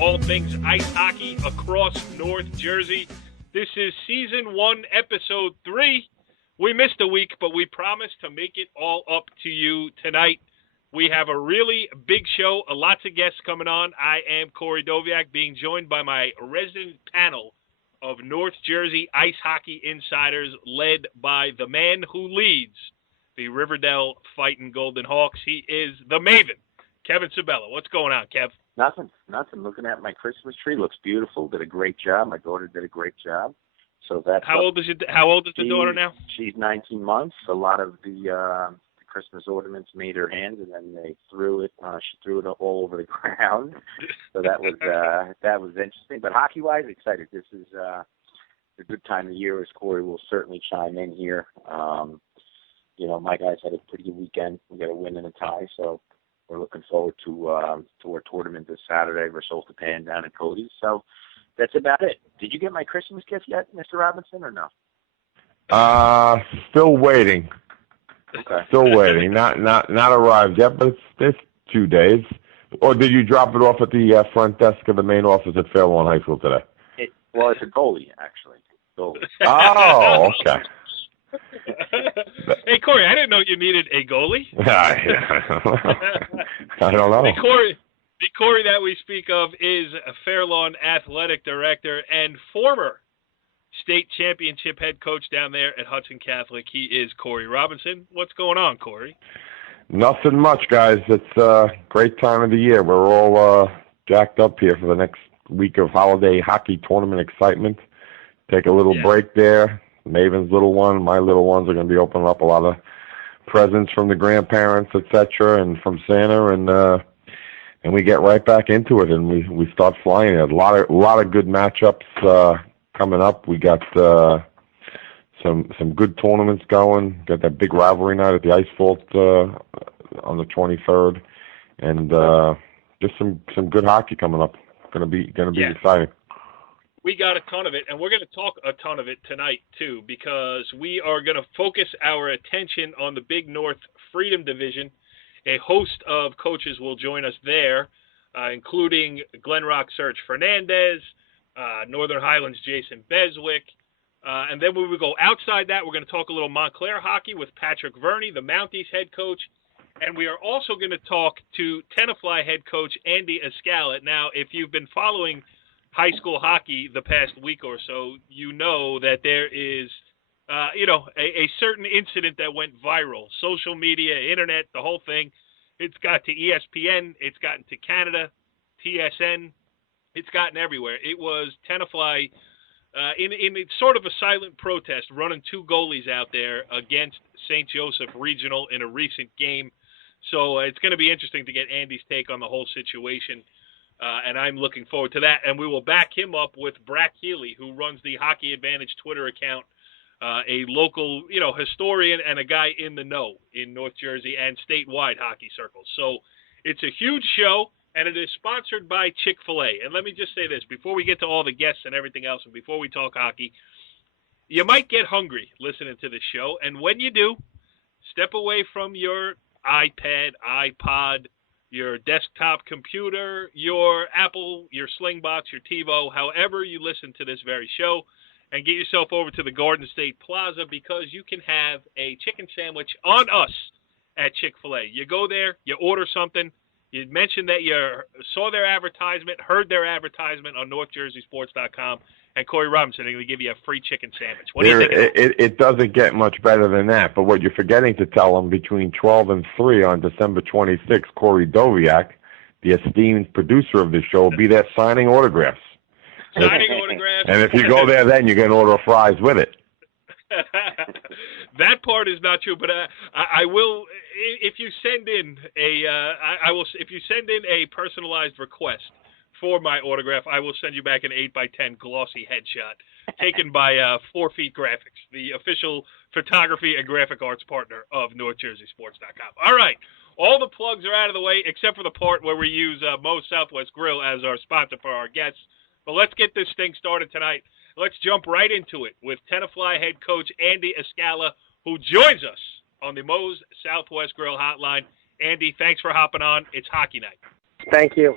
all things ice hockey across North Jersey. This is Season 1, Episode 3. We missed a week, but we promised to make it all up to you tonight. We have a really big show, lots of guests coming on. I am Corey Doviak, being joined by my resident panel of North Jersey ice hockey insiders, led by the man who leads the Riverdale Fighting Golden Hawks. He is the Maven, Kevin Sabella. What's going on, Kev? Nothing. Looking at my Christmas tree. Looks beautiful. Did a great job. My daughter did a great job. So that's How old is the daughter now? She's 19 months. A lot of the Christmas ornaments made her hands, and then they threw it. She threw it all over the ground. So that was interesting. But hockey-wise, excited. This is a good time of year, as Corey will certainly chime in here. My guys had a pretty good weekend. We got a win and a tie, so we're looking forward to our tournament this Saturday versus Ultapan down in Cody's. So that's about it. Did you get my Christmas gift yet, Mr. Robinson, or no? Still waiting. Okay. Still waiting. Not arrived yet, but it's 2 days. Or did you drop it off at the front desk of the main office at Fairlawn High School today? It's a goalie, actually. Goalie. Oh, okay. Hey, Corey, I didn't know you needed a goalie. I don't know. The Corey that we speak of is a Fairlawn athletic director and former state championship head coach down there at Hudson Catholic. He is Corey Robinson. What's going on, Corey? Nothing much, guys. It's a great time of the year. We're all jacked up here for the next week of holiday hockey tournament excitement. Take a little break there. Maven's little one, my little ones are going to be opening up a lot of presents from the grandparents, etc., and from Santa, and we get right back into it, and we start flying. A lot of good matchups coming up. We got some good tournaments going. Got that big rivalry night at the Ice Vault on the 23rd, and just some good hockey coming up. Going to be exciting. We got a ton of it, and we're going to talk a ton of it tonight, too, because we are going to focus our attention on the Big North Freedom Division. A host of coaches will join us there, including Glen Rock Serge Fernandez, Northern Highlands Jason Beswick, and then when we go outside that, we're going to talk a little Montclair hockey with Patrick Verney, the Mounties head coach, and we are also going to talk to Tenafly head coach Andy Escala. Now, if you've been following high school hockey the past week or so, you know that there is, a certain incident that went viral. Social media, internet, the whole thing. It's got to ESPN. It's gotten to Canada, TSN. It's gotten everywhere. It was Tenafly in sort of a silent protest, running two goalies out there against St. Joseph Regional in a recent game. So it's going to be interesting to get Andy's take on the whole situation. And I'm looking forward to that. And we will back him up with Brack Healy, who runs the Hockey Advantage Twitter account, a local, historian and a guy in the know in North Jersey and statewide hockey circles. So it's a huge show, and it is sponsored by Chick-fil-A. And let me just say this, before we get to all the guests and everything else, and before we talk hockey, you might get hungry listening to this show. And when you do, step away from your iPad, iPod, your desktop computer, your Apple, your Slingbox, your TiVo, however you listen to this very show, and get yourself over to the Garden State Plaza, because you can have a chicken sandwich on us at Chick-fil-A. You go there, you order something, you mention that you saw their advertisement, heard their advertisement on NorthJerseySports.com, and Corey Robinson are going to give you a free chicken sandwich. What do you think? It doesn't get much better than that, but what you're forgetting to tell them, between 12 and 3 on December 26th, Corey Doviak, the esteemed producer of this show, will be there signing autographs. Signing autographs. And if you go there then, you're going to order fries with it. That part is not true, but I will, if you send in if you send in a personalized request for my autograph, I will send you back an 8x10 glossy headshot taken by 4 Feet Graphics, the official photography and graphic arts partner of NorthJerseySports.com. All right, all the plugs are out of the way except for the part where we use Moe's Southwest Grill as our sponsor for our guests. But let's get this thing started tonight. Let's jump right into it with Tenafly head coach Andy Escala, who joins us on the Moe's Southwest Grill hotline. Andy, thanks for hopping on. It's hockey night. Thank you.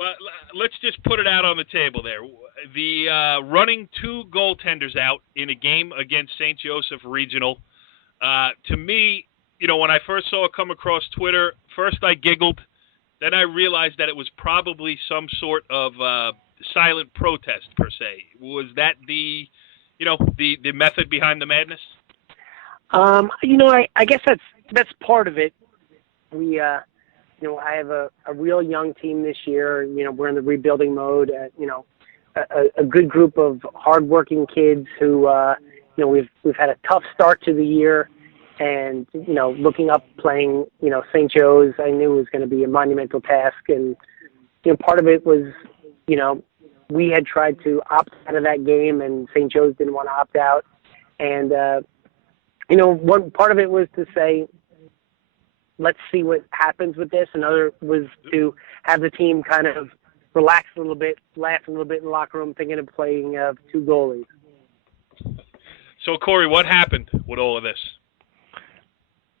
Well, let's just put it out on the table there. The running 2 goaltenders out in a game against St. Joseph Regional, to me, when I first saw it come across Twitter, first I giggled, then I realized that it was probably some sort of silent protest per se. Was that the method behind the madness? I guess that's part of it. We I have a real young team this year. We're in the rebuilding mode. A good group of hardworking kids who, we've had a tough start to the year, and looking up playing, St. Joe's, I knew it was going to be a monumental task, and part of it was, we had tried to opt out of that game, and St. Joe's didn't want to opt out, and one part of it was to say, let's see what happens with this. Another was to have the team kind of relax a little bit, laugh a little bit in the locker room, thinking of playing 2 goalies. So, Corey, what happened with all of this?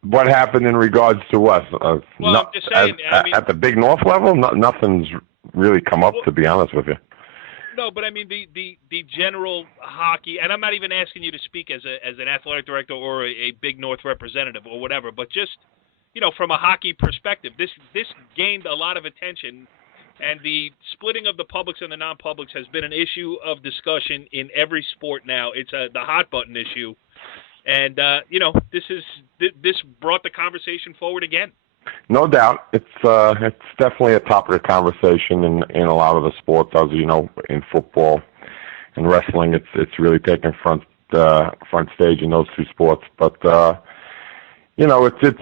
What happened in regards to what? I'm just saying. At the Big North level, nothing's really come up, to be honest with you. No, but I mean the general hockey, and I'm not even asking you to speak as an athletic director or a Big North representative or whatever, but just from a hockey perspective, this gained a lot of attention, and the splitting of the publics and the non-publics has been an issue of discussion in every sport now. It's the hot button issue, and this brought the conversation forward again. No doubt, it's definitely a topic of conversation in a lot of the sports. As you know, in football and wrestling, it's really taken front stage in those 2 sports. But it's.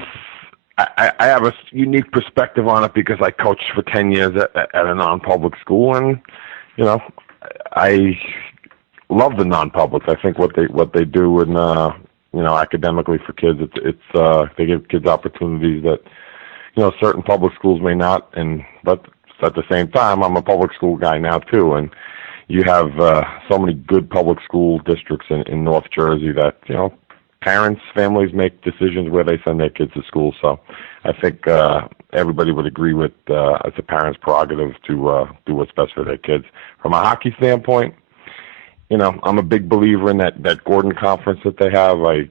I have a unique perspective on it because I coached for 10 years at a non-public school, and I love the non-publics. I think what they do, and academically for kids, it's they give kids opportunities that certain public schools may not. But at the same time, I'm a public school guy now too, and you have so many good public school districts in North Jersey that parents, families make decisions where they send their kids to school. So I think everybody would agree with it's a parent's prerogative to do what's best for their kids. From a hockey standpoint, I'm a big believer in that Gordon conference that they have. I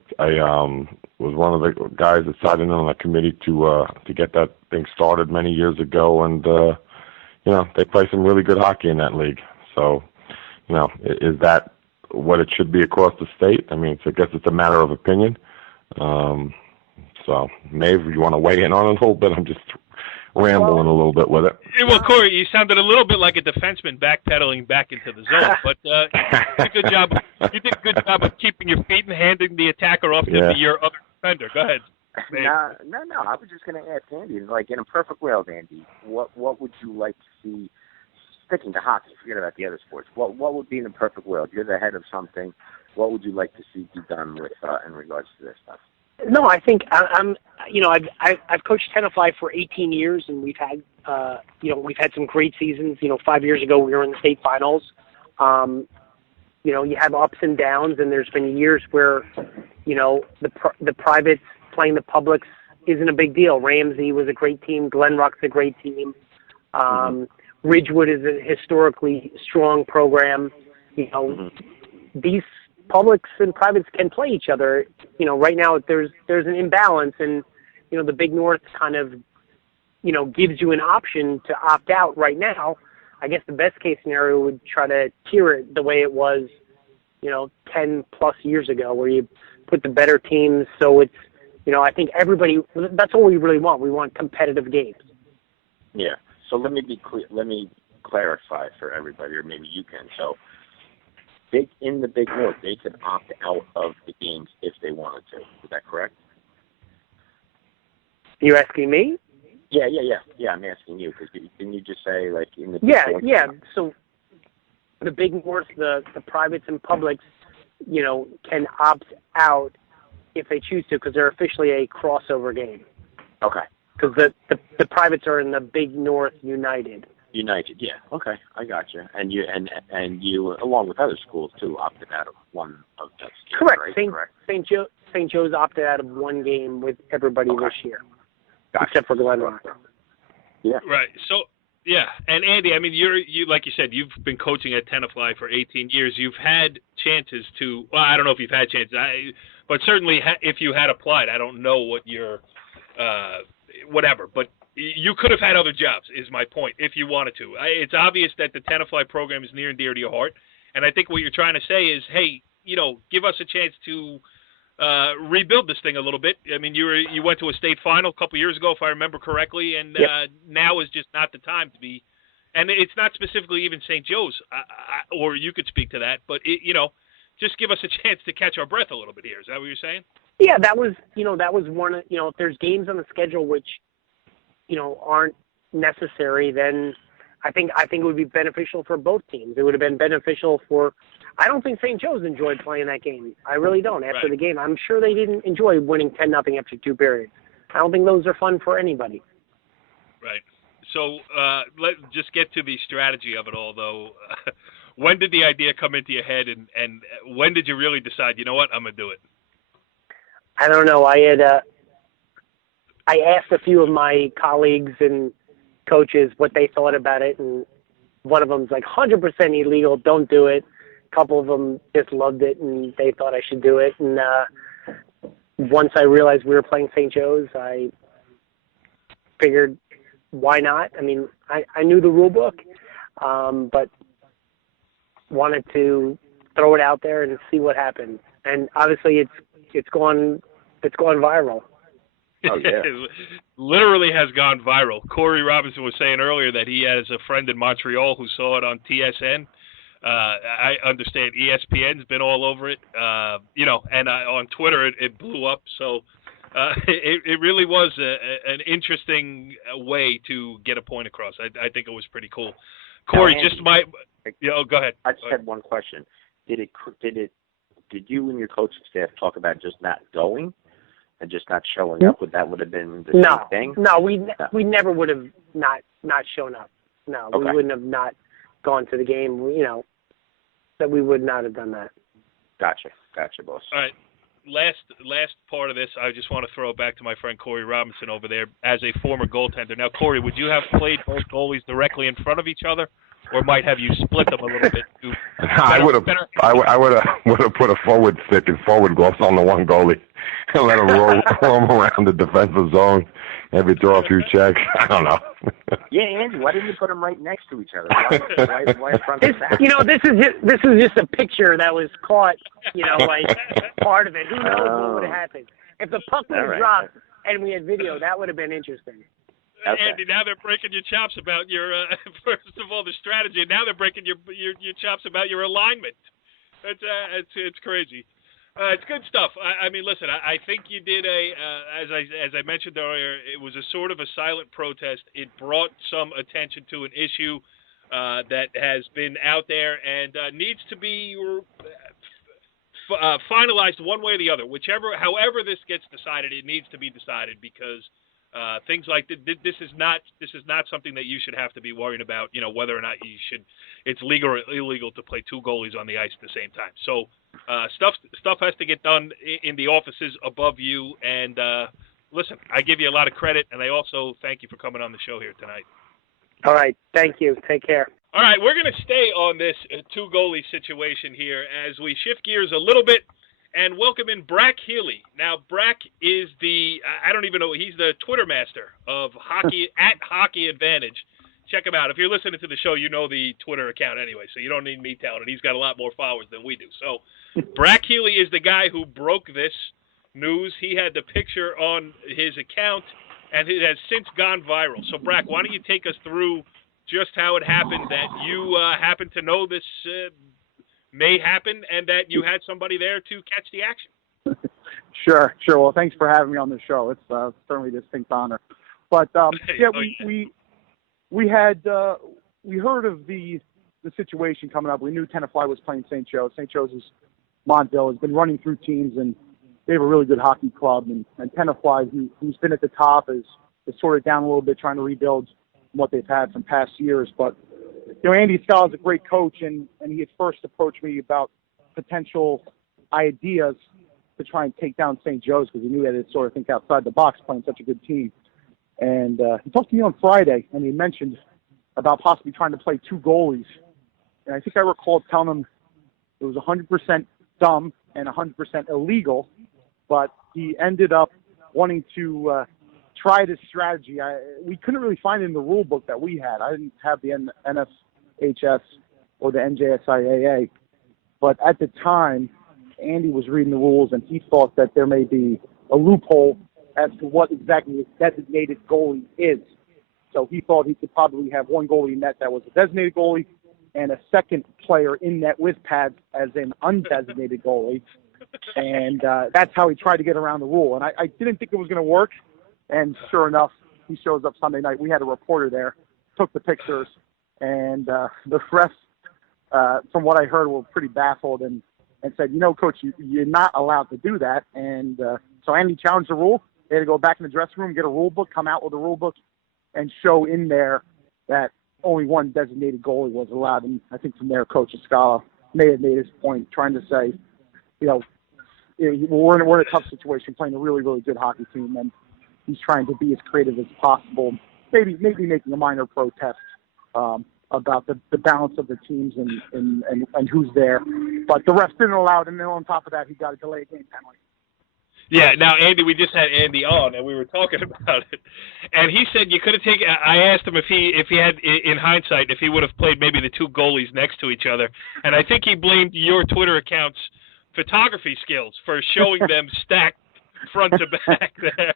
was one of the guys that sat in on the committee to get that thing started many years ago, and they play some really good hockey in that league. So, is that what it should be across the state? I mean, I guess it's a matter of opinion. So, Maeve, you want to weigh in on it a little bit? I'm just rambling a little bit with it. Well, Corey, you sounded a little bit like a defenseman backpedaling back into the zone, but you did a good job. You did a good job of keeping your feet and handing the attacker off to your other defender. Go ahead. No. I was just going to ask Andy, like, in a perfect world, Andy, what would you like to see? Sticking to hockey, forget about the other sports. What would be in a perfect world? You're the head of something. What would you like to see be done with in regards to this stuff? No, I think I've coached Tenafly for 18 years, and we've had some great seasons. 5 years ago we were in the state finals. You have ups and downs, and there's been years where the privates playing the publics isn't a big deal. Ramsey was a great team. Glen Rock's a great team. Ridgewood is a historically strong program. These publics and privates can play each other. Right now there's an imbalance, and the Big North kind of gives you an option to opt out right now. I guess the best case scenario would try to tier it the way it was 10 plus years ago, where you put the better teams. So it's I think everybody, that's all we really want. We want competitive games. Yeah. So let me be clear. Let me clarify for everybody, or maybe you can. So, in the Big North, they could opt out of the games if they wanted to. Is that correct? You asking me? Yeah. I'm asking you because didn't you just say like in the Big North? Yeah. So the Big North, the privates and publics, can opt out if they choose to, because they're officially a crossover game. Okay. Because the privates are in the Big North United. United, yeah. Okay, I got you. And you, along with other schools too, opted out of one of those games. Correct. Right? St. Joe's opted out of one game with everybody this year, Gotcha. except for Glen Rock. Yeah. Right. So Yeah, and Andy, I mean, you like you said, you've been coaching at Tenafly for 18 years. You've had chances to. Well, I don't know if you've had chances, but certainly if you had applied, I don't know what your whatever. But you could have had other jobs, is my point, if you wanted to. It's obvious that the Tenafly program is near and dear to your heart, and I think what you're trying to say is, hey, give us a chance to rebuild this thing a little bit. I mean, you went to a state final a couple years ago, if I remember correctly, and yep. Now is just not the time to be. And it's not specifically even St. Joe's, or you could speak to that, but just give us a chance to catch our breath a little bit here. Is that what you're saying? Yeah, that was one of, if there's games on the schedule which, aren't necessary, then I think it would be beneficial for both teams. It would have been beneficial for. I don't think St. Joe's enjoyed playing that game. I really don't. After the game, I'm sure they didn't enjoy winning 10-0 after 2 periods. I don't think those are fun for anybody. Right. So let's just get to the strategy of it all, though. When did the idea come into your head, and when did you really decide, you know what, I'm going to do it? I don't know. I asked a few of my colleagues and coaches what they thought about it, and one of them's like 100% illegal, don't do it. A couple of them just loved it, and they thought I should do it. And once I realized we were playing St. Joe's, I figured, why not? I mean, I knew the rule book, but wanted to throw it out there and see what happened. And obviously, it's gone viral. Oh, yeah. It literally has gone viral. Corey Robinson was saying earlier that he has a friend in Montreal who saw it on TSN. I understand ESPN's been all over it, and on Twitter it blew up. So it really was an interesting way to get a point across. I think it was pretty cool. Corey, Andy, go ahead. I just had one question. Did you and your coaching staff talk about just not going and just not showing up? Would have been the same thing? No, we never would have not shown up. No, okay. We wouldn't have not gone to the game. That we would not have done that. Gotcha, boss. All right. Last part of this, I just want to throw it back to my friend Corey Robinson over there as a former goaltender. Now, Corey, would you have played both goalies directly in front of each other, or might have you split them a little bit? I would have put a forward stick and forward gloves on the one goalie and let him roam around the defensive zone, maybe throw a few checks. I don't know. Yeah, Andy, why didn't you put them right next to each other? Why in front of that? This is just a picture that was caught. Like part of it. Who knows what would have happened if the puck was dropped and we had video? That would have been interesting. Okay. Andy, now they're breaking your chops about your first of all the strategy, and now they're breaking your chops about your alignment. It's crazy. It's good stuff. I mean, listen, I think you did as I mentioned earlier, it was a sort of a silent protest. It brought some attention to an issue that has been out there and needs to be finalized one way or the other. However this gets decided, it needs to be decided because things like this is not something that you should have to be worrying about. Whether or not it's legal or illegal to play 2 goalies on the ice at the same time. So stuff has to get done in the offices above you. And listen, I give you a lot of credit, and I also thank you for coming on the show here tonight. All right, thank you. Take care. All right, we're going to stay on this 2 goalie situation here as we shift gears a little bit. And welcome in Brack Healy. Now, Brack is I don't even know, he's the Twitter master of hockey, at Hockey Advantage. Check him out. If you're listening to the show, you know the Twitter account anyway, so you don't need me telling it. He's got a lot more followers than we do. So Brack Healy is the guy who broke this news. He had the picture on his account, and it has since gone viral. So, Brack, why don't you take us through just how it happened that you happen to know this may happen and that you had somebody there to catch the action. Sure. Well, thanks for having me on the show. It's certainly a distinct honor. But we heard of the situation coming up. We knew Tenafly was playing St. Joe's. St. Joe's is Montville, has been running through teams, and they have a really good hockey club. And Tenafly, who's been at the top, is sort of down a little bit, trying to rebuild what they've had from past years. But Andy Escala is a great coach, and he had first approached me about potential ideas to try and take down St. Joe's because he knew that he'd sort of think outside the box playing such a good team. And he talked to me on Friday, and he mentioned about possibly trying to play 2 goalies. And I think I recall telling him it was 100% dumb and 100% illegal, but he ended up wanting to try this strategy. We couldn't really find it in the rule book that we had. I didn't have the NFHS or the NJSIAA, but at the time, Andy was reading the rules, and he thought that there may be a loophole as to what exactly a designated goalie is. So he thought he could probably have 1 goalie in net that was a designated goalie and a second player in net with pads as an undesignated goalie. And that's how he tried to get around the rule. And I didn't think it was going to work. And sure enough, he shows up Sunday night. We had a reporter there, took the pictures, and the refs, from what I heard, were pretty baffled and said, Coach, you're not allowed to do that. And so Andy challenged the rule. They had to go back in the dressing room, get a rule book, come out with a rule book, and show in there that only 1 designated goalie was allowed. And I think from there, Coach Escala may have made his point, trying to say, we're in a tough situation, playing a really, really good hockey team, and he's trying to be as creative as possible, maybe making a minor protest about the balance of the teams and who's there. But the refs didn't allow it, and then on top of that, he got a delay game penalty. Yeah, now, Andy, we just had Andy on, and we were talking about it. And he said you could have taken – I asked him if he had, in hindsight, if he would have played maybe the 2 goalies next to each other. And I think he blamed your Twitter account's photography skills for showing them stacked front to back there.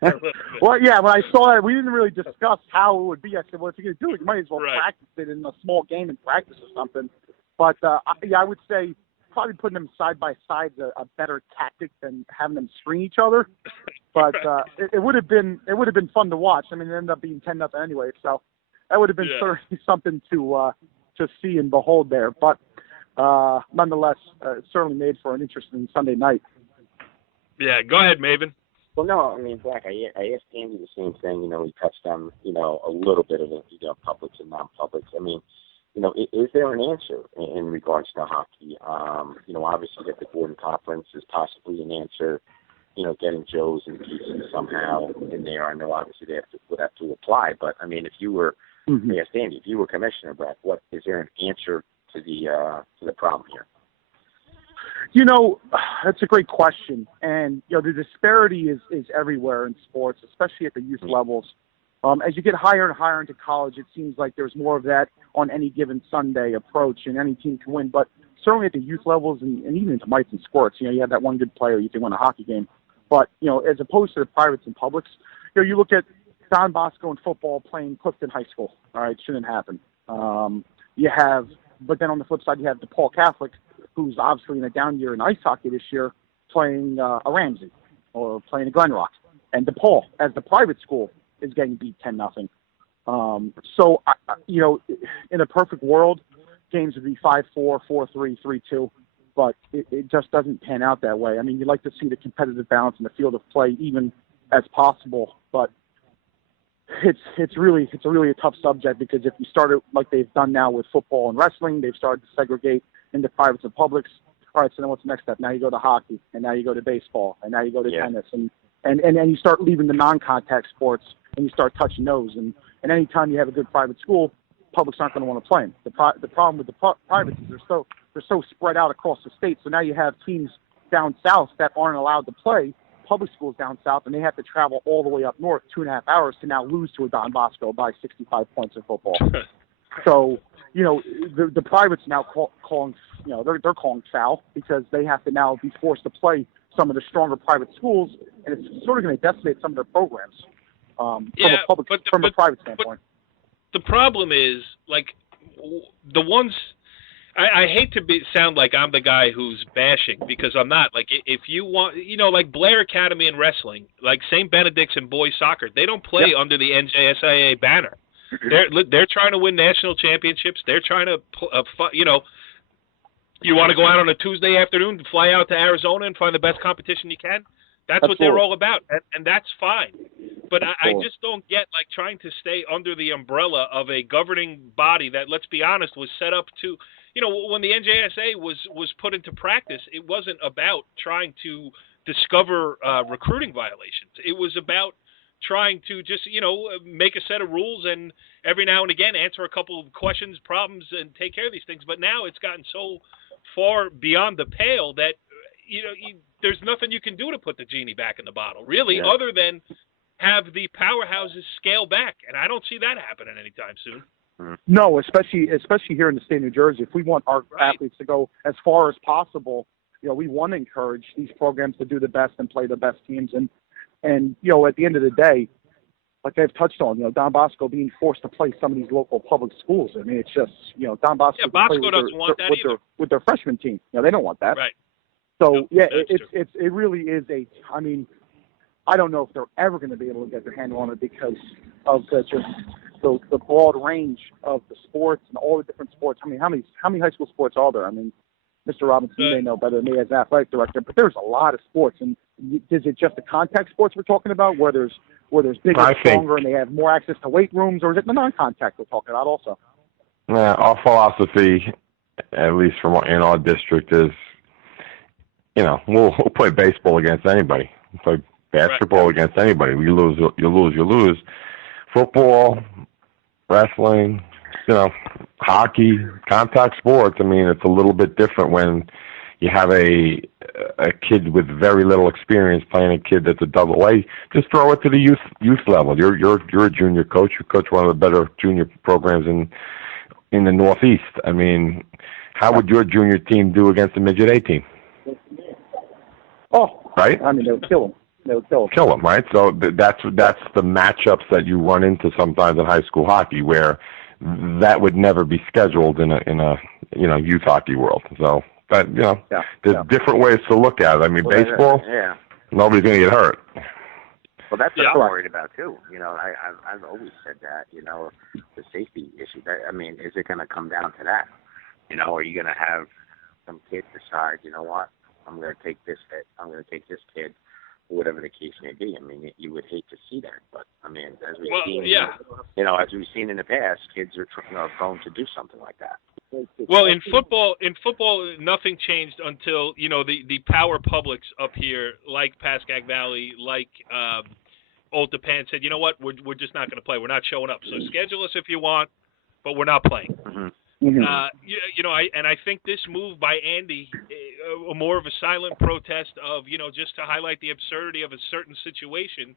Well, yeah, when I saw that, we didn't really discuss how it would be. I said, well, if you're going to do it, you might as well practice it in a small game in practice or something. But, I would say – probably putting them side by side is a better tactic than having them screen each other. But it would have been fun to watch. I mean, it ended up being 10-0 anyway, so that would have been certainly something to see and behold there. But nonetheless, it certainly made for an interesting Sunday night. Yeah, go ahead, Maven. Well, no, I mean, Brack, I asked Andy the same thing. He touched on a little bit of it, publics and non-publics. I mean, is there an answer in regards to hockey? Obviously that the Gordon Conference is possibly an answer, getting Joe's and Keaton somehow in there. I know obviously they would have to apply, but I mean, if you were, I asked Andy, if you were Commissioner, Brack, is there an answer to the problem here? That's a great question. And, the disparity is everywhere in sports, especially at the youth levels. As you get higher and higher into college, it seems like there's more of that on any given Sunday approach, and any team can win. But certainly at the youth levels and even into mites and squirts, you have that one good player, you can win a hockey game. But, as opposed to the privates and publics, you look at Don Bosco in football playing Clifton High School. All right, shouldn't happen. But then on the flip side, you have DePaul Catholic, who's obviously in a down year in ice hockey this year, playing a Ramsey or playing a Glen Rock. And DePaul, as the private school, is getting beat 10-0. So, in a perfect world, games would be 5-4, 4-3, 3-2, but it just doesn't pan out that way. I mean, you'd like to see the competitive balance in the field of play even as possible, but it's really a tough subject, because if you start it like they've done now with football and wrestling, they've started to segregate into privates and publics. All right, so then what's the next step? Now you go to hockey, and now you go to baseball, and now you go to tennis, and you start leaving the non-contact sports, and you start touching those. And anytime you have a good private school, publics aren't going to want to play them. The problem with the privates is they're so spread out across the state. So now you have teams down south that aren't allowed to play public schools down south, and they have to travel all the way up north 2.5 hours to now lose to a Don Bosco by 65 points in football. So, the privates now calling, they're calling foul, because they have to now be forced to play some of the stronger private schools, and it's sort of going to decimate some of their programs from a private standpoint. The problem is, the ones I hate to sound like I'm the guy who's bashing, because I'm not. Like, if you want, like Blair Academy in wrestling, like St. Benedict's in boys soccer, they don't play under the NJSIA banner. They're trying to win national championships. They're trying to, you want to go out on a Tuesday afternoon and fly out to Arizona and find the best competition you can? That's what they're all about, and that's fine. But I just don't get, trying to stay under the umbrella of a governing body that, let's be honest, was set up to, when the NJSA was put into practice, it wasn't about trying to discover recruiting violations. It was about trying to just, make a set of rules and every now and again answer a couple of questions, problems, and take care of these things. But now it's gotten so far beyond the pale that, there's nothing you can do to put the genie back in the bottle, really, other than have the powerhouses scale back. And I don't see that happening anytime soon. No, especially here in the state of New Jersey. If we want our athletes to go as far as possible, we want to encourage these programs to do the best and play the best teams. And at the end of the day, like I've touched on, Don Bosco being forced to play some of these local public schools. I mean, it's just, Don Bosco, Bosco doesn't want that either. With their freshman team. They don't want that. Right. So, it really is I don't know if they're ever going to be able to get their handle on it because of the broad range of the sports and all the different sports. I mean, how many high school sports are there? I mean, Mr. Robinson may know better than me as athletic director, but there's a lot of sports. And is it just the contact sports we're talking about, where there's bigger, stronger, and they have more access to weight rooms, or is it the non-contact we're talking about also? Yeah, our philosophy, at least in our district, is we'll play baseball against anybody. We'll play basketball against anybody. You lose, you lose, you lose. Football, wrestling, hockey, contact sports. I mean, it's a little bit different when you have a kid with very little experience playing a kid that's a double A. Just throw it to the youth level. You're a junior coach. You coach one of the better junior programs in the Northeast. I mean, how would your junior team do against a midget A team? Oh, right. I mean, they would kill them. Kill them, right? So that's the matchups that you run into sometimes in high school hockey, where that would never be scheduled in a youth hockey world. So, but there's different ways to look at it. I mean, baseball, nobody's going to get hurt. Well, that's what I'm worried about too. I've always said that. The safety issue. I mean, is it going to come down to that? Are you going to have some kid decide, what, I'm going to take this hit, I'm going to take this kid, whatever the case may be. I mean, you would hate to see that, but I mean, as we've seen in the past, kids are going to do something like that. Well, in football, nothing changed until the power publics up here, like Pascack Valley, like Old Tappan, said, you know what, we're just not going to play. We're not showing up. So schedule us if you want, but we're not playing. Mm-hmm. I think this move by Andy, more of a silent protest of, just to highlight the absurdity of a certain situation.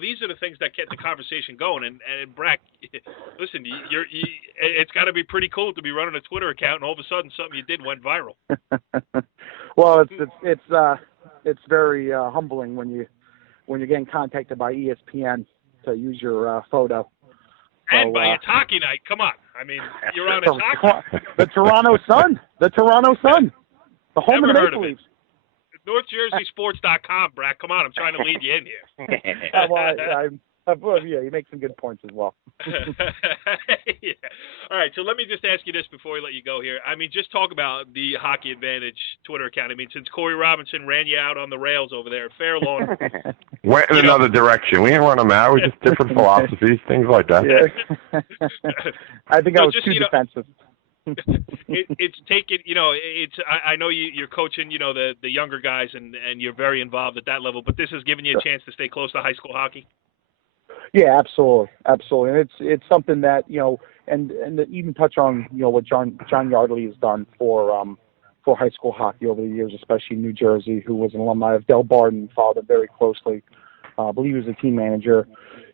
These are the things that get the conversation going. And Brack, listen, it's got to be pretty cool to be running a Twitter account and all of a sudden something you did went viral. Well, it's very humbling when you're getting contacted by ESPN to use your photo. And by It's Hockey Night. Come on. I mean, you're on It's Hockey. The Toronto Sun. The home of the Maple Leafs. NorthJerseySports.com, Brack. Come on, I'm trying to lead you in here. You make some good points as well. Yeah. All right, so let me just ask you this before we let you go here. I mean, just talk about the Hockey Advantage Twitter account. I mean, since Corey Robinson ran you out on the rails over there at Fair Lawn. Went in another direction. We didn't run them out. We're just different philosophies, things like that. Yeah. I think I was too defensive. It's taken, I know you're coaching, the younger guys and you're very involved at that level, but this has given you a chance to stay close to high school hockey. Yeah, absolutely. And it's something that, and even touch on, what John Yardley has done for high school hockey over the years, especially in New Jersey, who was an alumni of Del Barton, followed him very closely. I believe he was a team manager.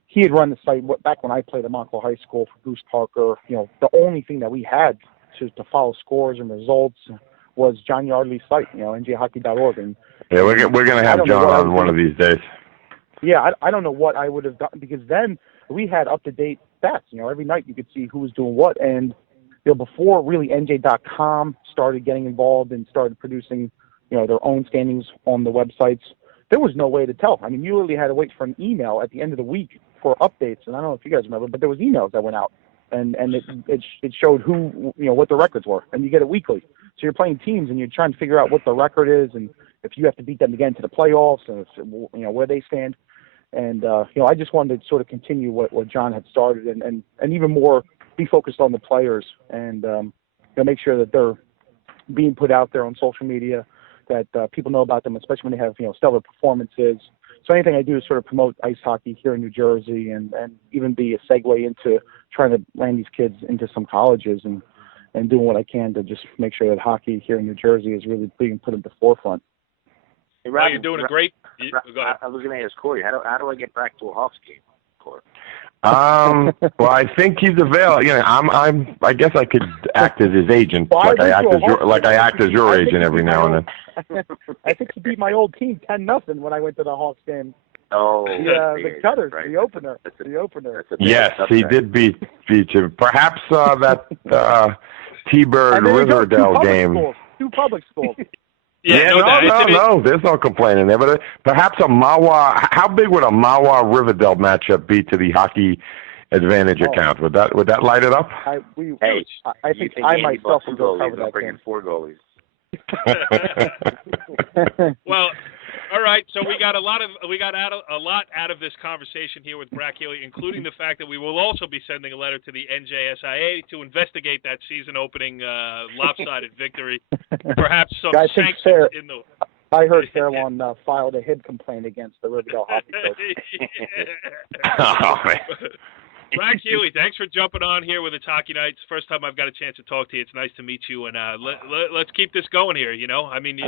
He had run the site back when I played at Montclair High School for Bruce Parker. The only thing that we had to follow scores and results was John Yardley's site, njhockey.org. And we're going to have John on one of these days. Yeah, I don't know what I would have done, because then we had up-to-date stats. Every night you could see who was doing what. And before really NJ.com started getting involved and started producing their own standings on the websites, there was no way to tell. I mean, you really had to wait for an email at the end of the week for updates. And I don't know if you guys remember, but there was emails that went out. And it showed who, what the records were. And you get it weekly. So you're playing teams and you're trying to figure out what the record is and if you have to beat them again to the playoffs and, where they stand. And, I just wanted to sort of continue what John had started and even more be focused on the players and, make sure that they're being put out there on social media, that people know about them, especially when they have, stellar performances, So anything I do is sort of promote ice hockey here in New Jersey, and even be a segue into trying to land these kids into some colleges, and doing what I can to just make sure that hockey here in New Jersey is really being put at the forefront. Hey, Well, you're doing a great. Go ahead. I was going to ask Corey, how do I get back to a Hawks game, Corey? Well, I think he's available. I guess I could act as his agent, like I act as your agent every now and then. I think he beat my old team 10-0 when I went to the Hawks game. Oh, the Cutters, right. the opener. Yes, he did beat you. Perhaps that T-Bird Riverdale game. Two public schools. No, there's no complaining there. But perhaps a Mahwah. How big would a Mahwah Riverdale matchup be to the hockey advantage account? Would that light it up? I think I myself would go cover that bring game. in 4 goalies. Well, all right. So we got a lot out of this conversation here with Brack Healy, including the fact that we will also be sending a letter to the NJSIA to investigate that season-opening lopsided victory. Perhaps some sanctions in the. I heard Fairlawn filed a HIB complaint against the Riverdale hockey coach. Oh, man. Brack Healy, thanks for jumping on here with It's Hockey Nights. First time I've got a chance to talk to you. It's nice to meet you, and let's keep this going here. I mean,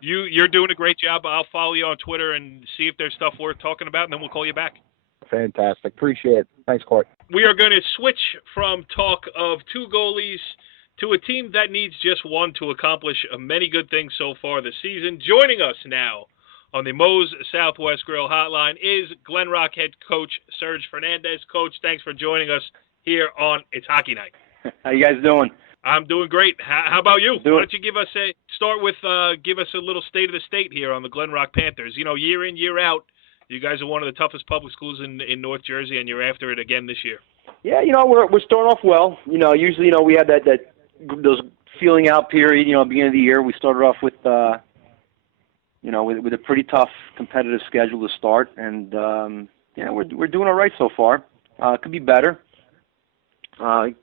you're doing a great job. I'll follow you on Twitter and see if there's stuff worth talking about, and then we'll call you back. Fantastic. Appreciate it. Thanks, Court. We are going to switch from talk of 2 goalies to a team that needs just one to accomplish many good things so far this season. Joining us now on the Moe's Southwest Grill Hotline is Glen Rock head coach Serge Fernandez. Coach, thanks for joining us here on It's Hockey Night. How you guys doing? I'm doing great. How about you? Why don't you give us a little state of the state here on the Glen Rock Panthers? Year in, year out, you guys are one of the toughest public schools in North Jersey, and you're after it again this year. Yeah, we're starting off well. Usually, we had those feeling out period. Beginning of the year, we started off with with a pretty tough competitive schedule to start, and we're doing all right so far. Could be better. Could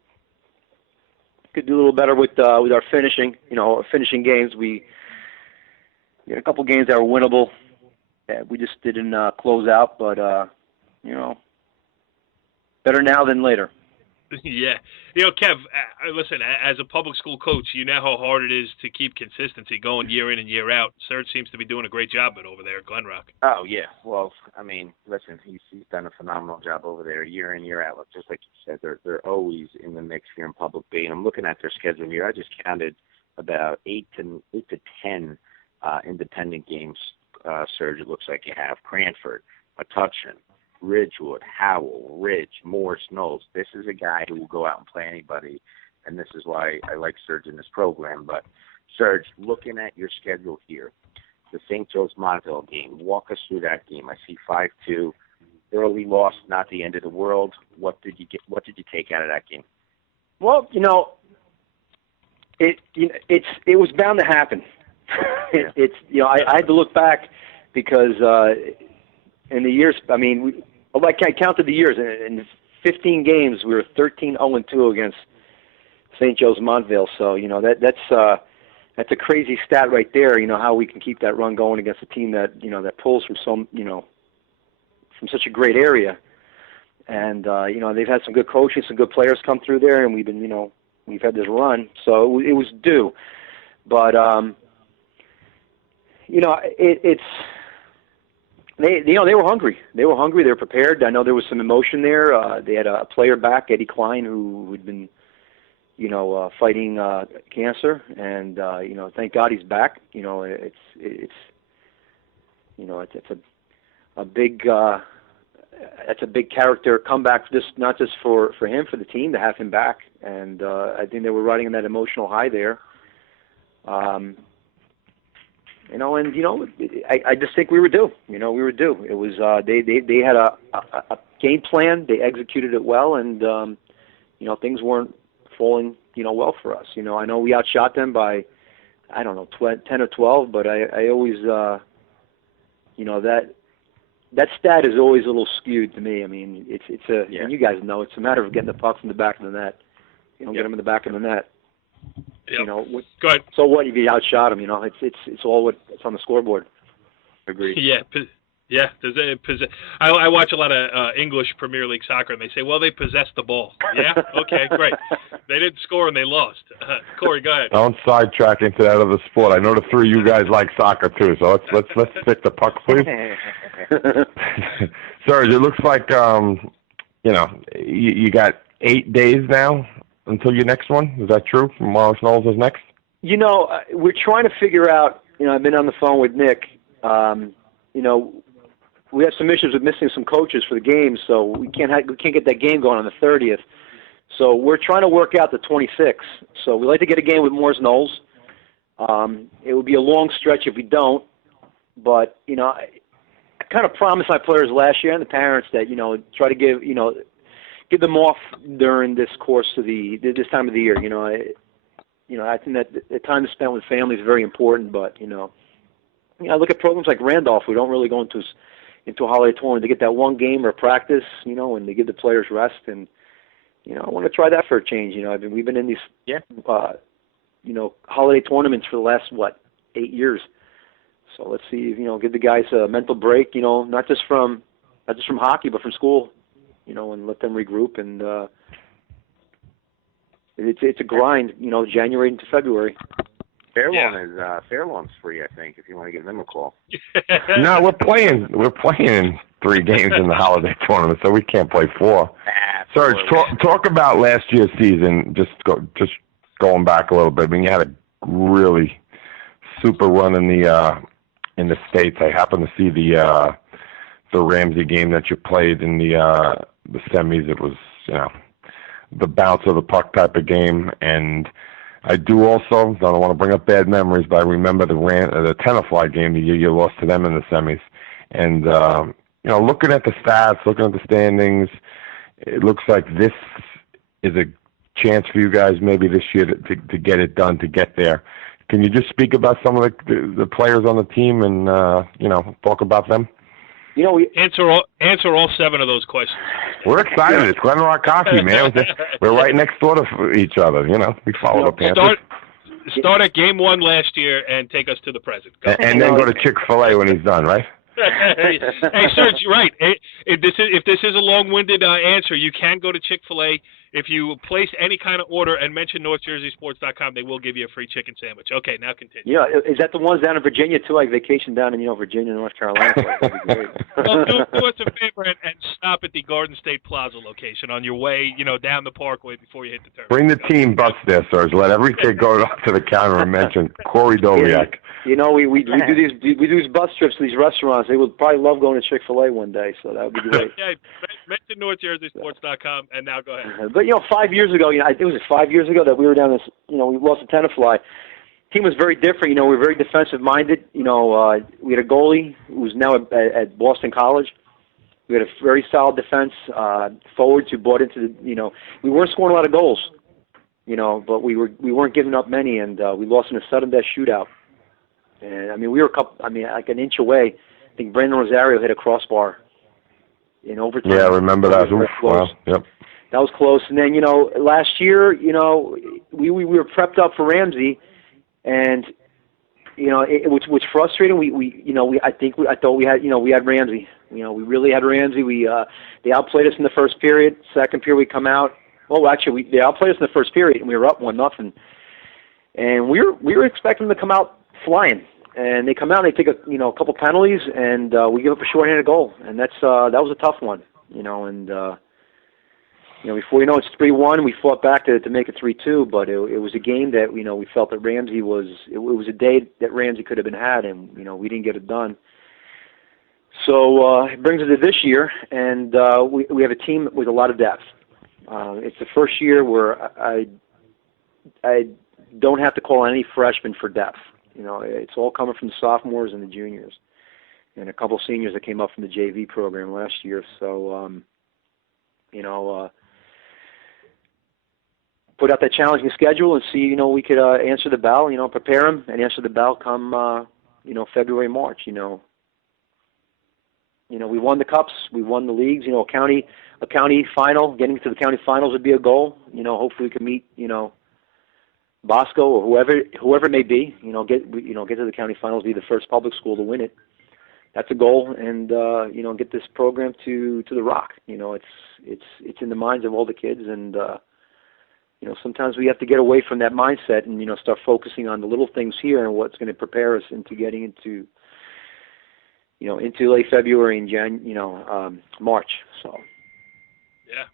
do a little better with our finishing. Finishing games. We had a couple games that were winnable. We just didn't close out, but better now than later. Yeah. Kev, listen, as a public school coach, you know how hard it is to keep consistency going year in and year out. Serge seems to be doing a great job of it over there at Glen Rock. Oh, yeah. Well, I mean, listen, he's done a phenomenal job over there year in, year out. Just like you said, they're always in the mix here in Public Bay. And I'm looking at their schedule here. I just counted about 8 to 10 independent games, Serge, it looks like you have. Cranford, Metuchen, Ridgewood, Howell, Ridge, Morris, Knowles. This is a guy who will go out and play anybody, and this is why I like Serge in this program. But, Serge, looking at your schedule here, the St. Joe's Montville game, walk us through that game. I see 5-2, early loss, not the end of the world. What did you take out of that game? Well, it was bound to happen. I had to look back because in the years, I counted the years. In 15 games, we were 13-0-2 against St. Joe's Montville. So that's a crazy stat right there. How we can keep that run going against a team that that pulls from from such a great area. And they've had some good coaches, some good players come through there, and we've had this run. So it was due, but it's. They were hungry. They were prepared. I know there was some emotion there. They had a player back, Eddie Klein, who had been, fighting cancer, and thank God he's back. It's a big that's a big character comeback, not just for him, for the team to have him back. And I think they were riding on that emotional high there. I just think we were due. We were due. It was they had a game plan. They executed it well, and things weren't falling well for us. I know we outshot them by 10 or 12, but I always that stat is always a little skewed to me. I mean, and you guys know it's a matter of getting the puck from the back of the net. Get them in the back of the net. Yep. Go ahead. So what if you outshot them? It's all what's on the scoreboard. Agreed. Yeah, Yeah, I watch a lot of English Premier League soccer, and they say, well, they possessed the ball. Yeah? Okay, great. They didn't score, and they lost. Corey, go ahead. Don't sidetrack into that other sport. I know the three of you guys like soccer, too, so let's stick the puck, please. Serge, it looks like, you got 8 days now until your next one. Is that true? Morris Knowles is next? We're trying to figure out, I've been on the phone with Nick, we have some issues with missing some coaches for the games, so we can't get that game going on the 30th. So we're trying to work out the 26th. So we'd like to get a game with Morris Knowles. It would be a long stretch if we don't, but I kind of promised my players last year and the parents that try to give them off during this course of this time of the year. I think that the time to spend with family is very important, but I look at programs like Randolph. We don't really go into a holiday tournament to get that one game or practice, and they give the players rest. And I want to try that for a change. We've been in these holiday tournaments for the last 8 years. So let's see, give the guys a mental break. Not just from hockey, but from school. And let them regroup. And it's a grind. January into February. Fairlawn's free, I think, if you want to give them a call. No, we're playing 3 games in the holiday tournament, so we can't play 4. Serge, talk about last year's season. Just going back a little bit. I mean, you had a really super run in the States. I happened to see the Ramsey game that you played in the semis. It was the bounce of the puck type of game, and I do also, I don't want to bring up bad memories, but I remember the Tenafly game the year you lost to them in the semis. And, looking at the stats, looking at the standings, it looks like this is a chance for you guys maybe this year to get it done, to get there. Can you just speak about some of the players on the team and, talk about them? We answer all 7 of those questions. We're excited. It's Glen Rock hockey, man. We're right next door to each other. We follow the Panthers. Start at game 1 last year and take us to the present. And then go to Chick-fil-A when he's done, right? Hey, Serge, you're right. If this is a long-winded answer, you can go to Chick-fil-A. If you place any kind of order and mention NorthJerseySports.com, they will give you a free chicken sandwich. Okay, now continue. Yeah, is that the ones down in Virginia too? Like vacation down in Virginia, North Carolina. That'd be great. Well, do us a favor and stop at the Garden State Plaza location on your way, down the Parkway before you hit the turn. Bring the team bus there, Serge. Let every kid go up to the counter and mention Corey Doviak. We do these bus trips to these restaurants. They would probably love going to Chick-fil-A one day, so that would be great. Yeah, mention NorthJerseySports.com, and now go ahead. But 5 years ago, I think it was 5 years ago that we were down this. We lost to Tenafly. Team was very different. We were very defensive minded. We had a goalie who's now at Boston College. We had a very solid defense. Forwards who bought into the. We weren't scoring a lot of goals. But we weren't giving up many, and we lost in a sudden death shootout. And we were like an inch away. I think Brandon Rosario hit a crossbar in overtime. Yeah, I remember that. Wow. Yep. That was close. And then, last year, we were prepped up for Ramsey, and it was frustrating. I thought we had Ramsey. We really had Ramsey. They outplayed us in the first period. Second period, we come out. Well, actually, they outplayed us in the first period, and we were up 1-0. And we were expecting them to come out flying, and they come out and they take a couple penalties, and we give up a shorthanded goal, and that was a tough one, and before it's 3-1, we fought back to make it 3-2, but it was a game that we felt that Ramsey was a day that Ramsey could have been had, and we didn't get it done. So it brings us to this year, and we have a team with a lot of depth. It's the first year where I don't have to call any freshmen for depth. It's all coming from the sophomores and the juniors, and a couple seniors that came up from the JV program last year. So, put out that challenging schedule and see, we could answer the bell, prepare them and answer the bell come, February, March. We won the cups, we won the leagues. A county final, getting to the county finals would be a goal. Hopefully we can meet, Bosco or whoever it may be, get to the county finals, be the first public school to win it. that's a goal, and get this program to the Rock. It's in the minds of all the kids, and sometimes we have to get away from that mindset and start focusing on the little things here and what's going to prepare us into getting into late February and March. So. Yeah.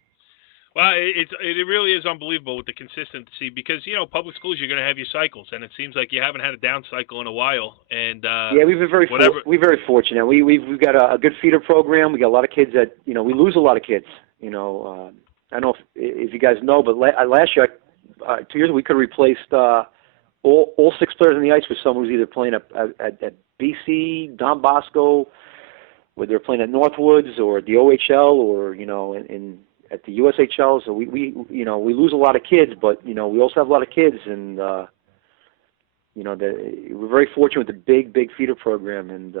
Well, it really is unbelievable with the consistency because, public schools, you're going to have your cycles, and it seems like you haven't had a down cycle in a while. And we've been very fortunate. We've got a good feeder program. We got a lot of kids that, we lose a lot of kids. I don't know if you guys know, but last year, 2 years ago, we could have replaced all 6 players on the ice with someone who's either playing at BC, Don Bosco, whether they're playing at Northwoods or at the OHL or, at the USHL. So we lose a lot of kids, but, we also have a lot of kids. And, we're very fortunate with the big feeder program. And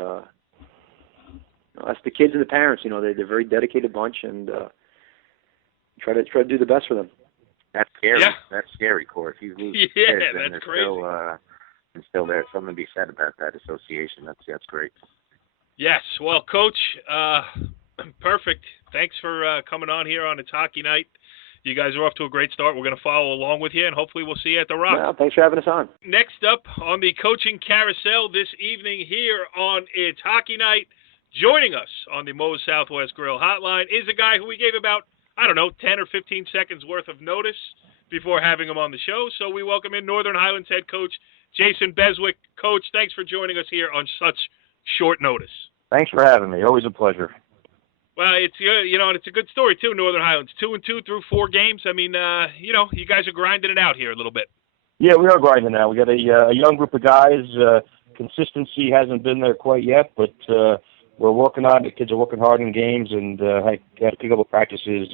that's the kids and the parents. They're a very dedicated bunch, and try to do the best for them. That's scary. Yeah. That's scary, Corey. If you lose kids, and that's crazy. Still there's something to be said about that association. That's great. Yes. Well, Coach, perfect. Thanks for coming on here on It's Hockey Night. You guys are off to a great start. We're going to follow along with you, and hopefully we'll see you at the Rock. Well, thanks for having us on. Next up on the coaching carousel this evening here on It's Hockey Night, joining us on the Moe's Southwest Grill Hotline is a guy who we gave about, 10 or 15 seconds worth of notice before having him on the show. So we welcome in Northern Highlands head coach Jason Beswick. Coach, thanks for joining us here on such short notice. Thanks for having me. Always a pleasure. Well, it's and it's a good story too. Northern Highlands 2-2 through 4 games. I mean, you guys are grinding it out here a little bit. Yeah, we are grinding now. We got a young group of guys. Consistency hasn't been there quite yet, but we're working on it. The kids are working hard in games, and I had a couple of practices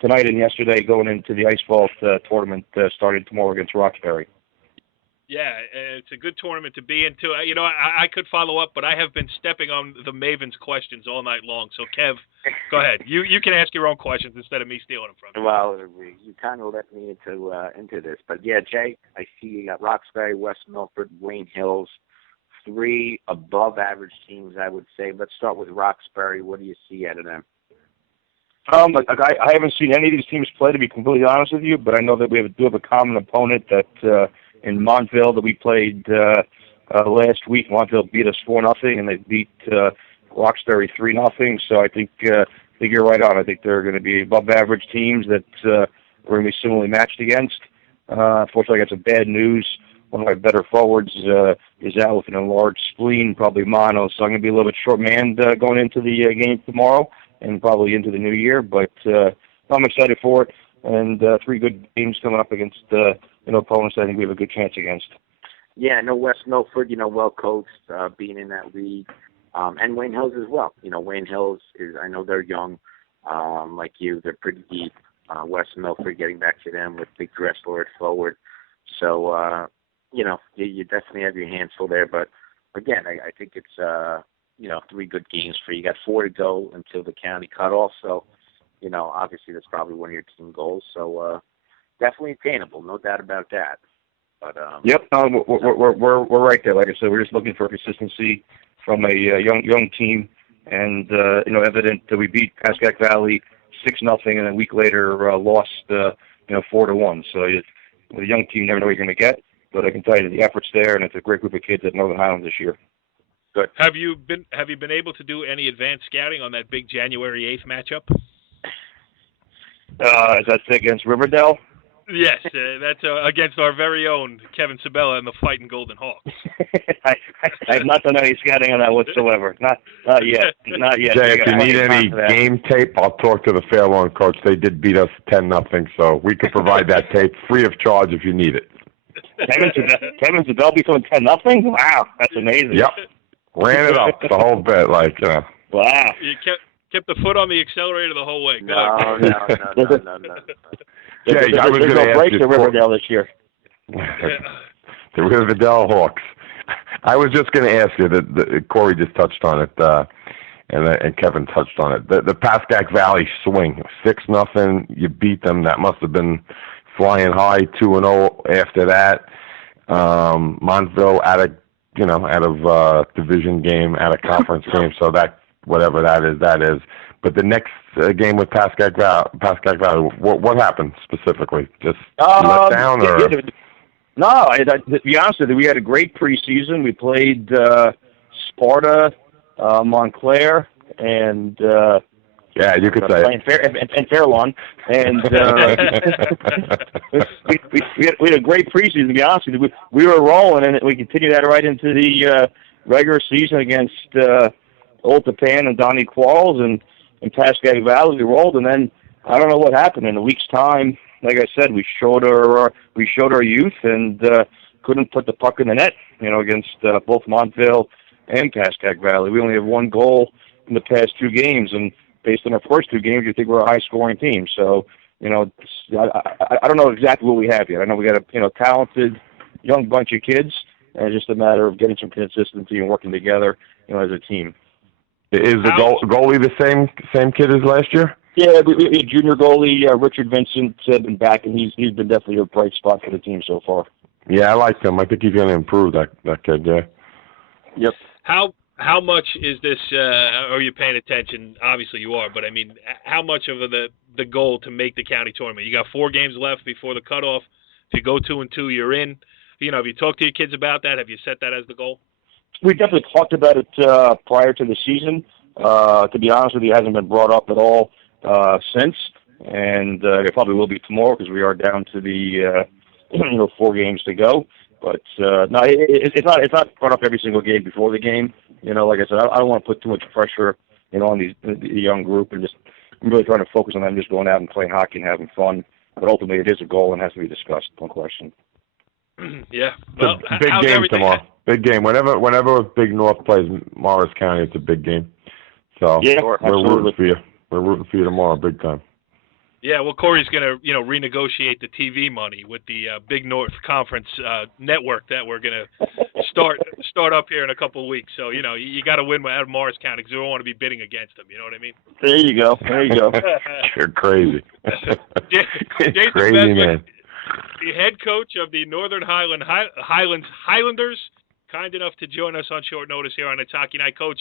tonight and yesterday going into the Ice Vault tournament starting tomorrow against Roxbury. Yeah, it's a good tournament to be into. I could follow up, but I have been stepping on the Maven's questions all night long. So, Kev, go ahead. You can ask your own questions instead of me stealing them from you. Well, you kind of let me into this. But, yeah, Jay, I see you got Roxbury, West Milford, Wayne Hills, 3 above-average teams, I would say. Let's start with Roxbury. What do you see out of them? I haven't seen any of these teams play, to be completely honest with you, but I know that we do have a common opponent that in Montville that we played last week. Montville beat us 4-0, and they beat Roxbury 3-0. So I think you're right on. I think they're going to be above-average teams that we're going to be similarly matched against. Unfortunately, I got some bad news. One of my better forwards is out with an enlarged spleen, probably mono, so I'm going to be a little bit short-manned going into the game tomorrow and probably into the new year. But I'm excited for it, and 3 good games coming up against opponents I think we have a good chance against. Yeah, I know West Milford, well coached, being in that league, and Wayne Hills as well. Wayne Hills I know they're young, like you, they're pretty deep. West Milford, getting back to them with big Dressler at forward. So, you definitely have your hands full there. But again, I think it's 3 good games for you. You got 4 to go until the county cutoff. So, obviously that's probably one of your team goals. So, definitely attainable, no doubt about that. But yep, we're right there. Like I said, we're just looking for consistency from a young team, and evident that we beat Pascack Valley 6-0, and a week later lost 4-1. So with a young team, you never know what you're going to get. But I can tell you the effort's there, and it's a great group of kids at Northern Highlands this year. Good. Have you been able to do any advanced scouting on that big January 8th matchup? Is that against Riverdale? Yes, that's against our very own Kevin Sabella and the Fighting Golden Hawks. I have not done any scouting on that whatsoever. Not yet. Not yet. Jay, if you need any game tape, I'll talk to the Fairlawn coach. They did beat us 10-0, so we could provide that tape free of charge if you need it. Kevin Sabella becoming 10-0? Wow, that's amazing. Yep. Ran it up the whole bit, Wow. You kept the foot on the accelerator the whole way. No. Jay, I was going to ask you. Riverdale this year. The Riverdale Hawks. I was just going to ask you that Corey just touched on it, and Kevin touched on it. The Pascack Valley swing, 6-0. You beat them. That must have been flying high. 2-0 after that. Montville out of division game, out of conference game. So that whatever that is. But the next game with Pascack Valley, what happened specifically? Just let down, or? No, to be honest with you, we had a great preseason. We played Sparta, Montclair, and yeah, you could say and Fairlawn, and we had a great preseason. To be honest with you, we were rolling, and we continued that right into the regular season against Old Tapan and Donnie Quarles and Pascack Valley. We rolled, and then I don't know what happened in a week's time. Like I said, we showed our youth and couldn't put the puck in the net, against both Montville and Pascack Valley. We only have one goal in the past 2 games, and based on our first 2 games, you think we're a high-scoring team. So, I don't know exactly what we have yet. I know we got a talented young bunch of kids, and it's just a matter of getting some consistency and working together, as a team. Is the goalie the same kid as last year? Yeah, we junior goalie Richard Vincent has been back, and he's been definitely a bright spot for the team so far. Yeah, I like him. I think he's going to improve that kid. Yeah. Yep. How much is this? Are you paying attention? Obviously, you are. But I mean, how much of the goal to make the county tournament? You got 4 games left before the cutoff. If you go 2-2, you're in. Have you talked to your kids about that? Have you set that as the goal? We definitely talked about it prior to the season. To be honest with you, it hasn't been brought up at all since, and it probably will be tomorrow because we are down to the 4 games to go. But no, it's not brought up every single game before the game. Like I said, I don't want to put too much pressure on the young group, and I'm really trying to focus on them just going out and playing hockey and having fun. But ultimately, it is a goal and has to be discussed. No question. Yeah. Well, big game tomorrow. Big game. Whenever Big North plays Morris County, it's a big game. So yeah, we're rooting for you. We're rooting for you tomorrow, big time. Yeah, well, Corey's going to, renegotiate the TV money with the Big North Conference network that we're going to start up here in a couple of weeks. So, you got to win out of Morris County because we don't want to be bidding against them. You know what I mean? There you go. You're crazy. Jason crazy, Beswick, man. The head coach of the Northern Highlanders, kind enough to join us on short notice here on It's Hockey Night. Coach,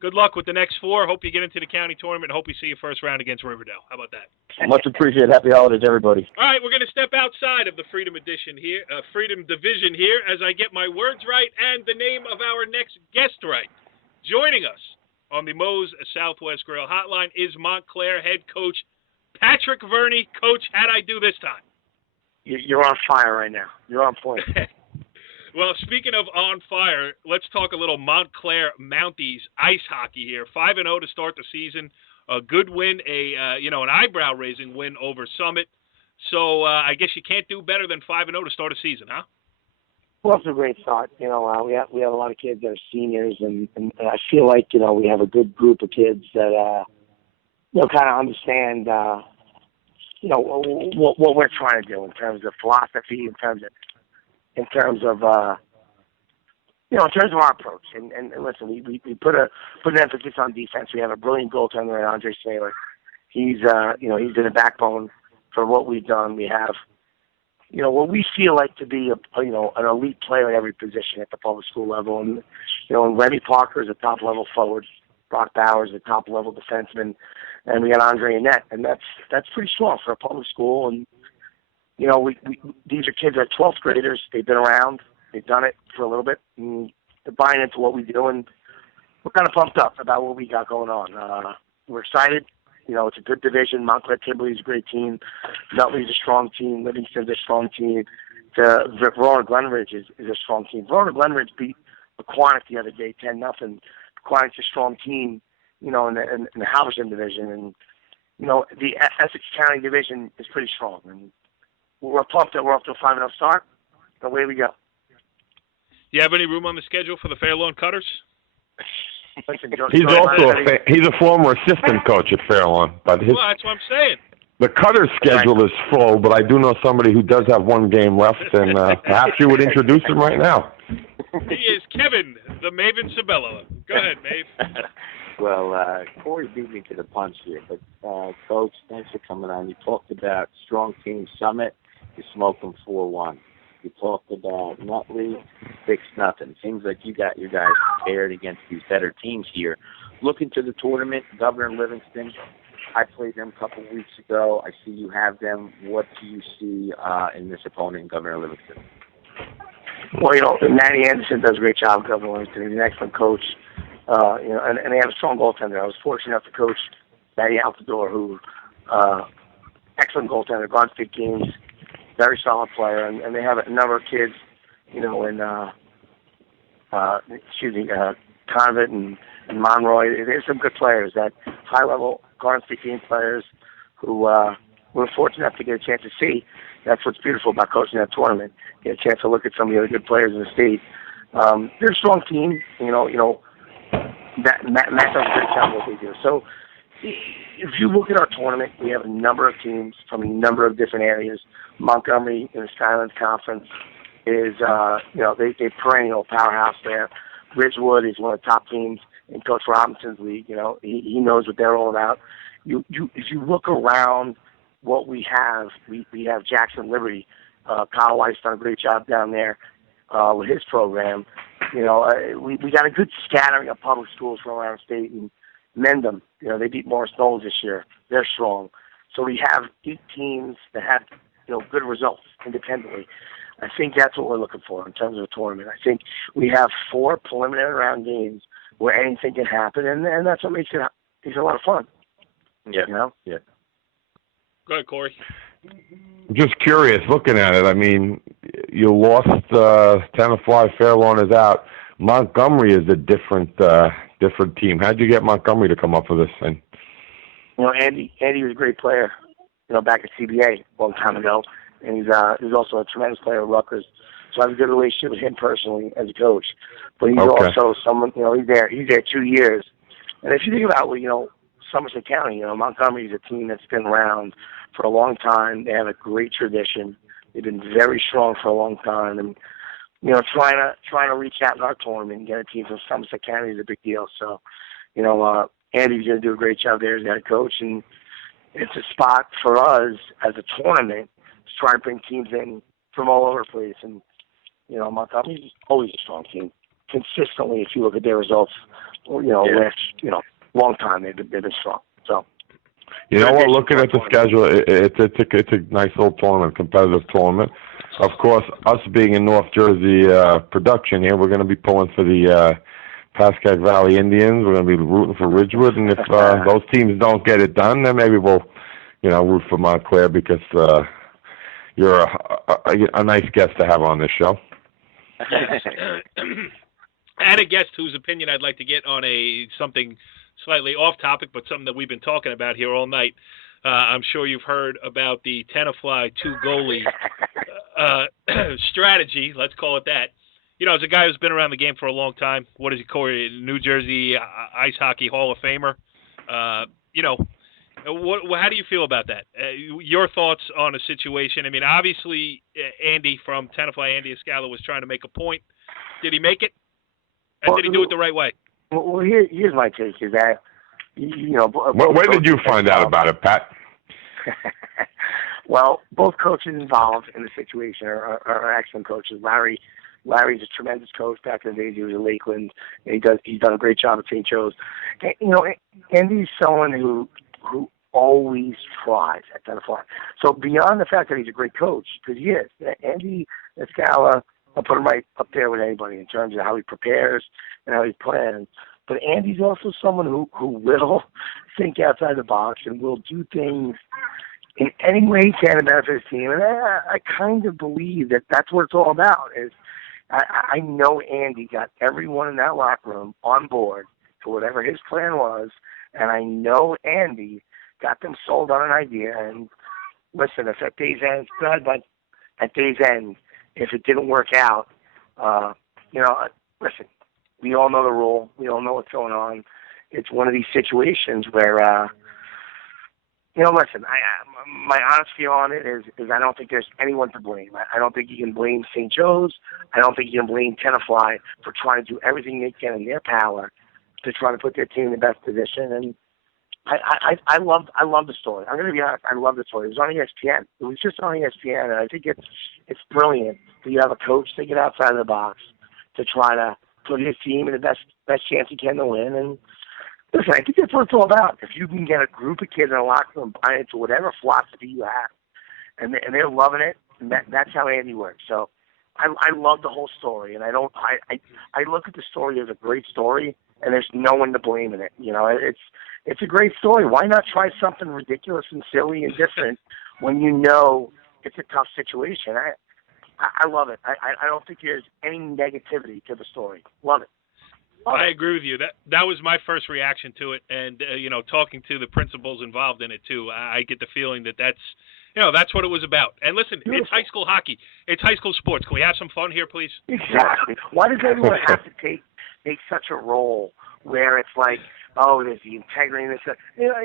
good luck with the next 4. Hope you get into the county tournament. Hope we see you first round against Riverdale. How about that? Much appreciated. Happy holidays, everybody. All right, we're going to step outside of the Freedom Division here as I get my words right and the name of our next guest right. Joining us on the Moe's Southwest Grill Hotline is Montclair head coach Patrick Verney. Coach, how'd I do this time? You're on fire right now. You're on point. Well, speaking of on fire, let's talk a little Montclair Mounties ice hockey here. 5-0 to start the season. A good win, an eyebrow-raising win over Summit. So I guess you can't do better than 5-0 to start a season, huh? Well, it's a great start. We have a lot of kids that are seniors, and I feel like we have a good group of kids that kind of understand what we're trying to do in terms of philosophy, in terms of in terms of our approach. And listen, we put an emphasis on defense. We have a brilliant goaltender in Andre Saylor. He's he's been a backbone for what we've done. We have what we feel like to be an elite player at every position at the public school level. And and Remy Parker is a top level forward. Brock Bowers is a top level defenseman, and we got Andre Annette, and that's pretty strong for a public school. And these are kids that are 12th graders. They've been around. They've done it for a little bit. And they're buying into what we do, and we're kind of pumped up about what we got going on. We're excited. It's a good division. Montclair Kimberly is a great team. Nutley's a strong team. Livingston's a strong team. Verona Glenridge is a strong team. Verona Glenridge beat Aquanic the other day, 10-0. Aquanic's a strong team, in the Halverson division. And, the Essex County division is pretty strong. And we're pumped that we're off to a 5-0 start. Away we go. You have any room on the schedule for the Fairlawn Cutters? Listen, he's a former assistant coach at Fairlawn, but well, that's what I'm saying. The Cutters schedule is full, but I do know somebody who does have one game left, and perhaps you would introduce him right now. He is Kevin, the Maven Sabella. Go ahead, Maeve. Well, Corey beat me to the punch here, but Coach, thanks for coming on. You talked about strong team Summit. You smoked them 4-1. You talked about Nutley, 6-0. Seems like you got your guys prepared against these better teams here. Looking to the tournament, Governor Livingston, I played them a couple of weeks ago. I see you have them. What do you see in this opponent, Governor Livingston? Well, Matty Anderson does a great job, Governor Livingston. He's an excellent coach. And they have a strong goaltender. I was fortunate enough to coach Matty Altador, who excellent goaltender, gone 6 games, very solid player, and they have a number of kids, in Convent and Monroy. There's some good players, that high-level Garden State game players who we're fortunate enough to get a chance to see. That's what's beautiful about coaching that tournament. Get a chance to look at some of the other good players in the state. They're a strong team. Matt does a great job what they do. So if you look at our tournament, we have a number of teams from a number of different areas. Montgomery in the Highlands Conference is, they perennial powerhouse there. Ridgewood is one of the top teams in Coach Robinson's league. He knows what they're all about. If you look around what we have Jackson Liberty. Kyle Weiss done a great job down there with his program. We got a good scattering of public schools from around the state, and Mendham, they beat Morris Knowles this year. They're strong. So we have 8 teams that have, good results independently. I think that's what we're looking for in terms of a tournament. I think we have 4 preliminary round games where anything can happen, and that's what makes it a lot of fun. Yeah. Yeah. Go ahead, Corey. Just curious, looking at it. I mean, you lost Tenafly, Fairlawn is out. Montgomery is a different team. How'd you get Montgomery to come up with this thing? Andy was a great player, back at CBA a long time ago, and he's also a tremendous player at Rutgers. So I have a good relationship with him personally as a coach. But he's also someone, he's there 2 years. And if you think about, Somerset County, Montgomery is a team that's been around for a long time. They have a great tradition. They've been very strong for a long time, and trying to reach out in our tournament and get a team from Somerset County is a big deal. So, Andy's going to do a great job there as head coach, and it's a spot for us as a tournament to try to bring teams in from all over the place. And Montgomery's always a strong team. Consistently, if you look at their results, last long time they've been strong. So. Looking at the schedule, it's a nice little tournament, competitive tournament. Of course, us being in North Jersey production here, we're going to be pulling for the Pascack Valley Indians. We're going to be rooting for Ridgewood, and if those teams don't get it done, then maybe we'll, root for Montclair because you're a nice guest to have on this show. And a guest whose opinion I'd like to get on something slightly off topic, but something that we've been talking about here all night. I'm sure you've heard about the Tenafly 2-goalie strategy, let's call it that. As a guy who's been around the game for a long time, what is he, Corey? New Jersey Ice Hockey Hall of Famer. How do you feel about that? Your thoughts on a situation? I mean, obviously, Andy from Tenafly, Andy Escala, was trying to make a point. Did he make it? And did he do it the right way? Well, here's my take: is that when did you find out about it, Pat? Well, both coaches involved in the situation are excellent coaches. Larry's a tremendous coach. Back in the days, he was at Lakeland, and he's done a great job at St. Joe's. Andy's someone who always tries at Tenafly. So beyond the fact that he's a great coach, because he is, Andy Escala, I'll put him right up there with anybody in terms of how he prepares and how he plans. But Andy's also someone who will think outside the box and will do things in any way he can to benefit his team. And I kind of believe that that's what it's all about. I know Andy got everyone in that locker room on board for whatever his plan was, and I know Andy got them sold on an idea. And listen, if at day's end, but at day's end, if it didn't work out, listen, we all know the rule. We all know what's going on. It's one of these situations where, listen, my honest view on it is I don't think there's anyone to blame. I don't think you can blame St. Joe's. I don't think you can blame Tenafly for trying to do everything they can in their power to try to put their team in the best position. And, I love the story. I'm going to be honest. I love the story. It was on ESPN. It was just on ESPN, and I think it's brilliant that you have a coach to get outside of the box to try to put his team in the best chance he can to win. And listen, I think that's what it's all about. If you can get a group of kids in a locker room buy into whatever philosophy you have, and they're loving it, and that's how Andy works. So I love the whole story, and I look at the story as a great story, and there's no one to blame in it. You know, it's a great story. Why not try something ridiculous and silly and different when you know it's a tough situation? I love it. I don't think there's any negativity to the story. Love it. I agree with you. That was my first reaction to it, and talking to the principals involved in it too, I get the feeling that's what it was about. And listen, Beautiful. It's high school hockey. It's high school sports. Can we have some fun here, please? Exactly. Why does everyone have to take such a role where it's like, oh, there's the integrity and this?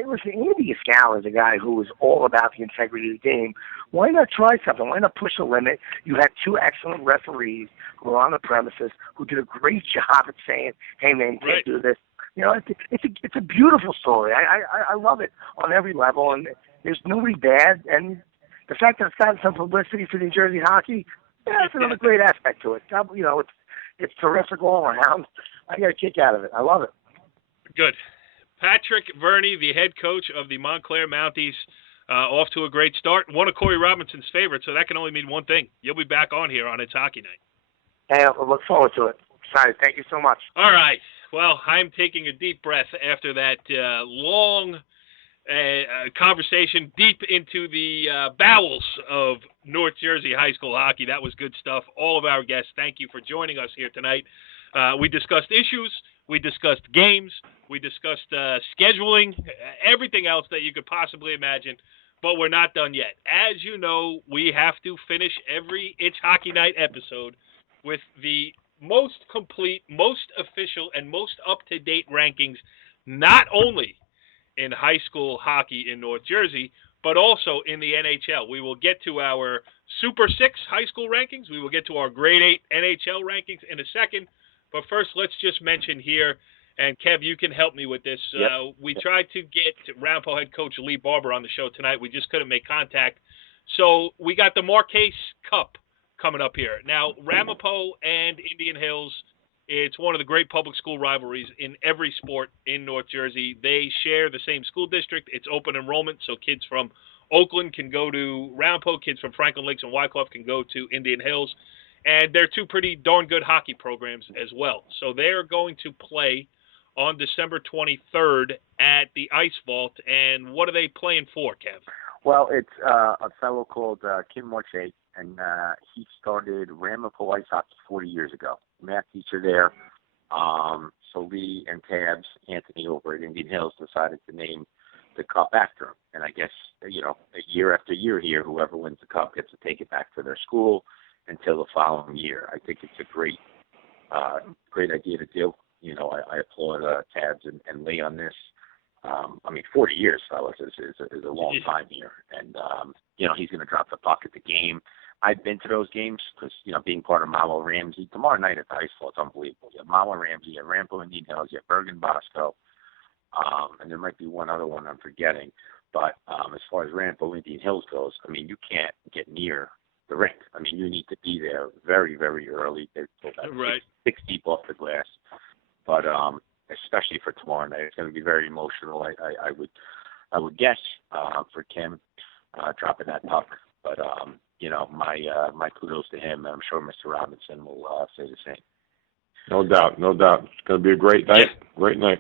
Listen, Andy Escala is a guy who was all about the integrity of the game. Why not try something? Why not push a limit? You had two excellent referees who were on the premises who did a great job at saying, hey, man, you can't do this. You know, it's a beautiful story. I love it on every level, and there's nobody bad. And the fact that it's gotten some publicity for New Jersey hockey, that's another great aspect to it. You know, it's terrific all around. I got a kick out of it. I love it. Good. Patrick Verney, the head coach of the Montclair Mounties, off to a great start. One of Corey Robinson's favorites, so that can only mean one thing. You'll be back on here on It's Hockey Night. Hey, I look forward to it. Excited. Thank you so much. All right. Well, I'm taking a deep breath after that long conversation deep into the bowels of North Jersey high school hockey. That was good stuff. All of our guests, thank you for joining us here tonight. We discussed issues. We discussed games. We discussed scheduling, everything else that you could possibly imagine, but we're not done yet. As you know, we have to finish every It's Hockey Night episode with the most complete, most official, and most up-to-date rankings, not only in high school hockey in North Jersey, but also in the NHL. We will get to our Super 6 high school rankings. We will get to our Grade 8 NHL rankings in a second. But first, let's just mention here, and Kev, you can help me with this. Yep. We tried to get Ramapo head coach Lee Barber on the show tonight. We just couldn't make contact. So we got the Marquise Cup coming up here. Now, Ramapo and Indian Hills, it's one of the great public school rivalries in every sport in North Jersey. They share the same school district. It's open enrollment, so kids from Oakland can go to Ramapo, kids from Franklin Lakes and Wyckoff can go to Indian Hills. And they're two pretty darn good hockey programs as well. So they're going to play on December 23rd at the Ice Vault. And what are they playing for, Kev? Well, it's a fellow called Kim Morche, and he started Ramapo Ice Hockey 40 years ago. Math teacher there. So Lee and Tabs, Anthony over at Indian Hills, decided to name the cup after him. And I guess, year after year here, whoever wins the cup gets to take it back to their school until the following year. I think it's a great idea to do. I applaud Tabs and Lee on this. 40 years, fellas, is a long time here. And, he's going to drop the puck at the game. I've been to those games because, being part of Malo Ramsey, tomorrow night at the Ice Vault, it's unbelievable. You have Malo Ramsey, you have Ramapo Indian Hills, you have Bergen Bosco, and there might be one other one I'm forgetting. But as far as Ramapo Indian Hills goes, you can't get near the rink. You need to be there very, very early. They're about 6 deep off the glass. But especially for tomorrow night, it's going to be very emotional. I would guess for Kim dropping that puck. But my kudos to him, and I'm sure Mr. Robinson will say the same. No doubt. It's going to be a great night. Yeah. Great night.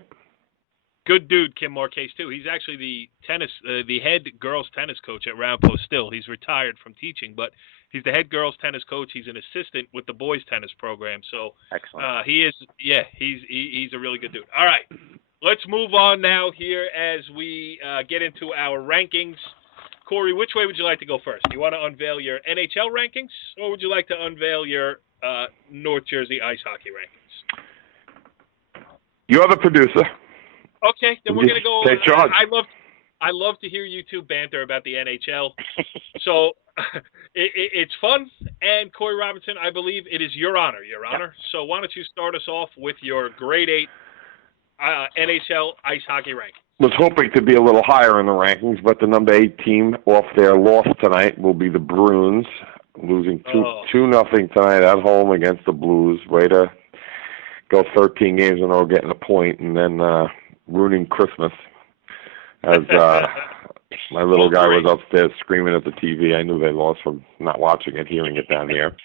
Good dude, Kim Marquez, too. He's actually the head girls tennis coach at Ramapo still. He's retired from teaching, but he's the head girls tennis coach. He's an assistant with the boys tennis program. So excellent. He's a really good dude. All right, let's move on now here as we get into our rankings. Corey, which way would you like to go first? Do you want to unveil your NHL rankings, or would you like to unveil your North Jersey ice hockey rankings? You're the producer. Okay, then we're going to go. Take charge. I love to hear you two banter about the NHL. So it's fun. And Corey Robinson, I believe it is your honor, Your Honor. So why don't you start us off with your Grade 8 NHL ice hockey rankings? was hoping to be a little higher in the rankings, but the number 8 team off their loss tonight will be the Bruins, losing 2-0 tonight at home against the Blues. Way to go 13 games in a row, getting a point, and then ruining Christmas. As my little guy was upstairs screaming at the TV. I knew they lost from not watching it, hearing it down here.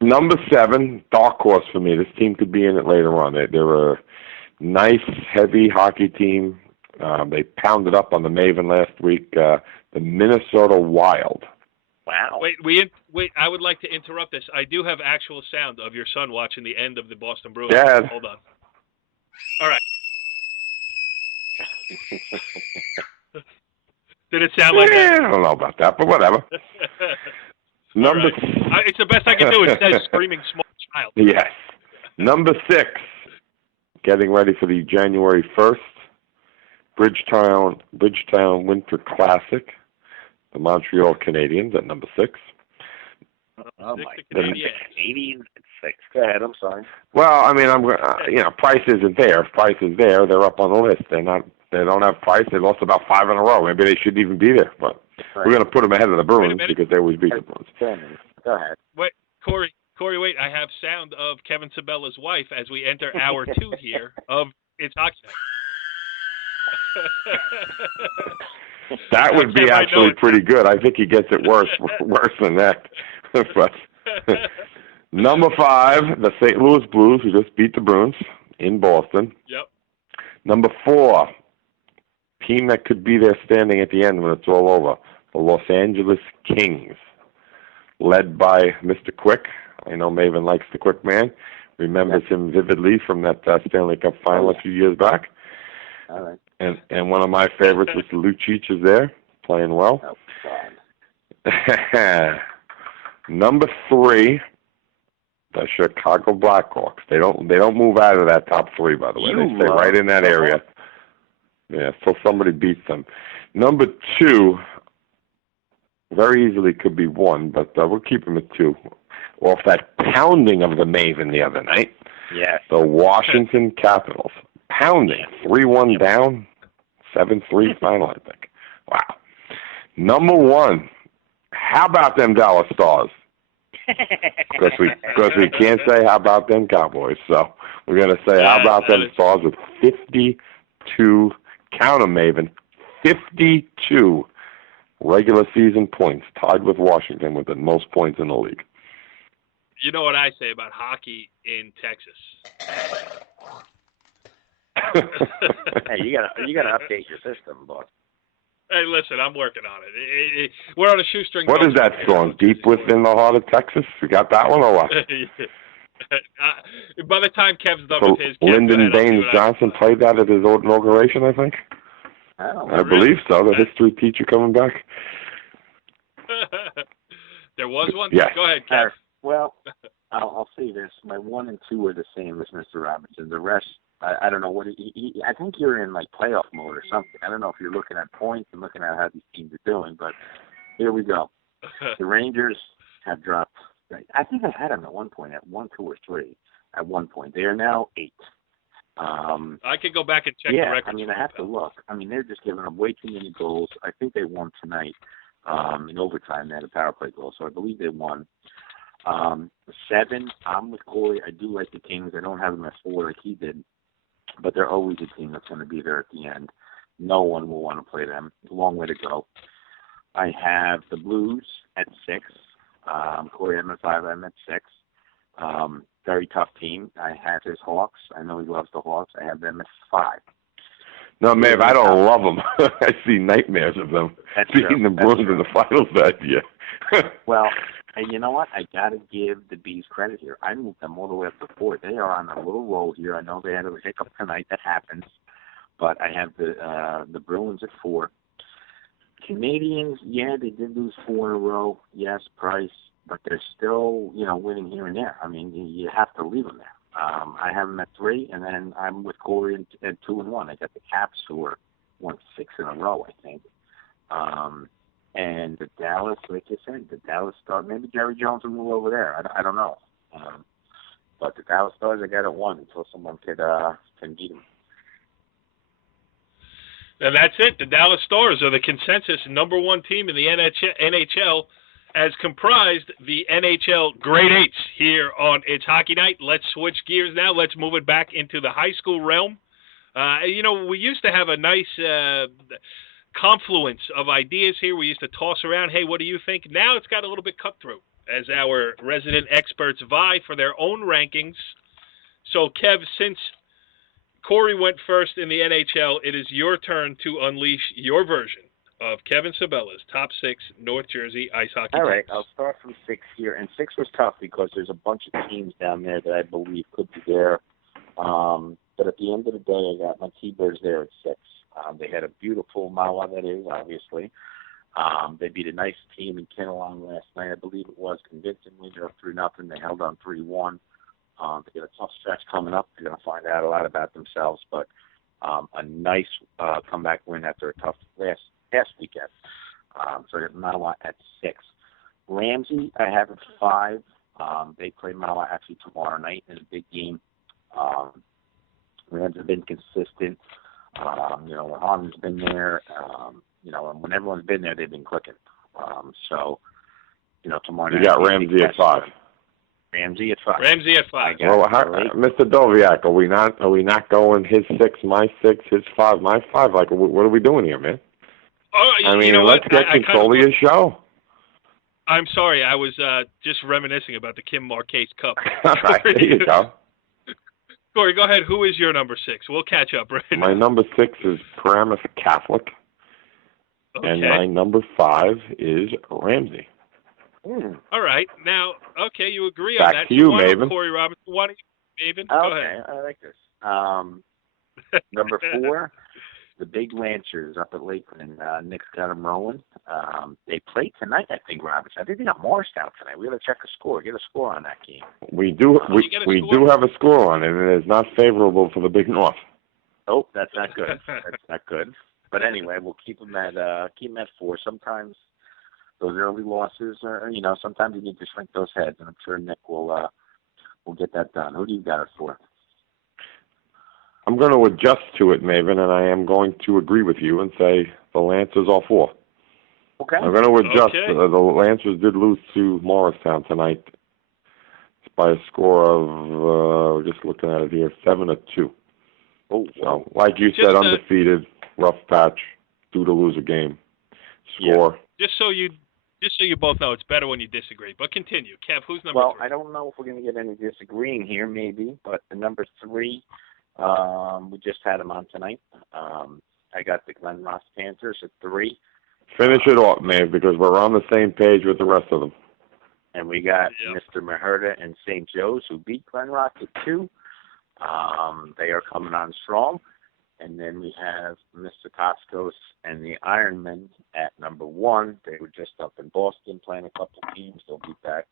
Number 7, dark horse for me. This team could be in it later on. They're a nice, heavy hockey team. They pounded up on the Maven last week. The Minnesota Wild. Wow. Wait. I would like to interrupt this. I do have actual sound of your son watching the end of the Boston Bruins. Dad. Hold on. All right. Did it sound like that? I don't know about that, but whatever. Number. Right. It's the best I can do instead of screaming small child. Yes. Number 6. Getting ready for the January 1st Bridgetown Winter Classic. The Montreal Canadiens at number 6. Oh my goodness, Canadiens at 6. Go ahead. I'm sorry. Well, I mean, Price isn't there. If Price is there, they're up on the list. They don't have Price. They lost about 5 in a row. Maybe they shouldn't even be there. But we're going to put them ahead of the Bruins because they always beat the Bruins. Go ahead. Wait, Corey, wait. I have sound of Kevin Sabella's wife as we enter hour 2 here of It's Hockey Night. That would be actually pretty good. I think he gets it worse than that. But number 5, the St. Louis Blues, who just beat the Bruins in Boston. Yep. Number 4, team that could be there standing at the end when it's all over, the Los Angeles Kings, led by Mr. Quick. I know Maven likes the Quick man. Remembers him vividly from that Stanley Cup final a few years back. All right. And one of my favorites is Lucic is there, playing well. Oh, God. Number 3, the Chicago Blackhawks. They don't move out of that top 3, by the way. They stay right in that area. Yeah, so somebody beats them. Number 2, very easily could be 1, but we'll keep them at 2. Off that pounding of the Maven the other night. Yes. The Washington Capitals. Pounding. 3-1 down. 7-3 final, I think. Wow. Number 1. How about them Dallas Stars? Because we can't say how about them Cowboys. So we're going to say how about them Stars with 52, count 'em, Maven, 52 regular season points, tied with Washington with the most points in the league. You know what I say about hockey in Texas. Hey, you gotta update your system, boss. Hey, listen, I'm working on it. We're on a shoestring. What is that song? Deep Within the Heart of Texas? You got that one or what? By the time Kev's done So with his, Lyndon Baines Johnson played that at his inauguration, I think. I believe so. The history teacher coming back. There was one. Yes. Go ahead, Kev. Well, I'll say this: my 1 and 2 are the same as Mr. Robinson. The rest, I don't know what he. I think you're in like playoff mode or something. I don't know if you're looking at points and looking at how these teams are doing, but here we go. The Rangers have dropped. I think I had them at one point at 1, 2, or 3. At one point, they are now 8. I could go back and check the records. I mean, I have to look. I mean, they're just giving up way too many goals. I think they won tonight in overtime. They had a power play goal, so I believe they won. 7, I'm with Corey. I do like the Kings. I don't have them at 4 like he did, but they're always a team that's going to be there at the end. No one will want to play them. It's a long way to go. I have the Blues at 6. Corey had them at 5. I'm at 6. Very tough team. I have his Hawks. I know he loves the Hawks. I have them at 5. No, Mav, I don't love them. I see nightmares of them beating the Bruins in the finals that year. Well, and you know what? I got to give the Bees credit here. I moved them all the way up to 4. They are on a little roll here. I know they had a hiccup tonight. That happens. But I have the Bruins at 4. Canadians, yeah, they did lose 4 in a row. Yes, Price. But they're still, winning here and there. I mean, you have to leave them there. I have them at 3, and then I'm with Corey at 2 and 1. I got the Caps who won 6 in a row, I think. And the Dallas, like you said, the Dallas Stars, maybe Jerry Jones will move over there. I don't know. But the Dallas Stars, I got at 1 until someone can beat them. And that's it. The Dallas Stars are the consensus #1 team in the NHL, as comprised the NHL Grade 8s here on It's Hockey Night. Let's switch gears now. Let's move it back into the high school realm. We used to have a nice confluence of ideas here. We used to toss around, hey, what do you think? Now it's got a little bit cutthroat as our resident experts vie for their own rankings. So, Kev, since Corey went first in the NHL, it is your turn to unleash your version of Kevin Sabella's top 6 North Jersey ice hockey teams. All right, I'll start from 6 here. And 6 was tough because there's a bunch of teams down there that I believe could be there. But at the end of the day, I got my T-Birds there at 6. They had a beautiful Mawa, that is, obviously. They beat a nice team in Kinnelon last night. I believe it was convincingly. They're up 3-0. They held on 3-1. They got a tough stretch coming up. They're going to find out a lot about themselves. But a nice comeback win after a tough past weekend. So I got Mawa at 6. Ramsey, I have at 5. They play Mawa actually tomorrow night in a big game. Rams have been consistent. When Harmon's been there, and when everyone's been there, they've been clicking. Tomorrow night. You got Ramsey at 5. Ramsey at 5. Ramsey at 5. Well, Mr. Doviak, are we not going his 6, my 6, his 5, my 5? Like, what are we doing here, man? Oh, let's get control of your show. I'm sorry, I was just reminiscing about the Kim Marquez Cup. Right, there you go. Corey, go ahead. Who is your number 6? We'll catch up right now. My number 6 is Paramus Catholic. Okay. And my number 5 is Ramsey. All right. Now, okay, you agree on that. Back to you, Maven. Corey Robinson. Why don't you, Maven? Go ahead. I like this. Number 4, the Big Lancers up at Lakeland. Nick's got them rolling. They play tonight, I think, Robinson. I think they got Morristown tonight. We got to check a score. Get a score on that game. We do. We do have a score on it, and it is not favorable for the Big North. Oh, that's not good. That's not good. But anyway, we'll keep them at 4. Sometimes those early losses are, sometimes you need to shrink those heads, and I'm sure Nick will get that done. Who do you got it for? I'm going to adjust to it, Maven, and I am going to agree with you and say the Lancers are 4. Okay. I'm going to adjust. Okay. The Lancers did lose to Morristown tonight by a score of, just looking at it here, 7-2. Oh, so, like you said, undefeated, rough patch, due to lose a game. Score. Yeah. Just so you both know, it's better when you disagree. But continue. Kev, who's number 3? Well, I don't know if we're going to get any disagreeing here, maybe, but the number 3, we just had him on tonight. I got the Glen Rock Panthers at 3. Finish it off, Maeve, because we're on the same page with the rest of them. And we got Mr. Maherta and St. Joe's, who beat Glen Rock at 2. They are coming on strong. And then we have Mr. Toscos and the Ironmen at number 1. They were just up in Boston playing a couple teams. They'll be back,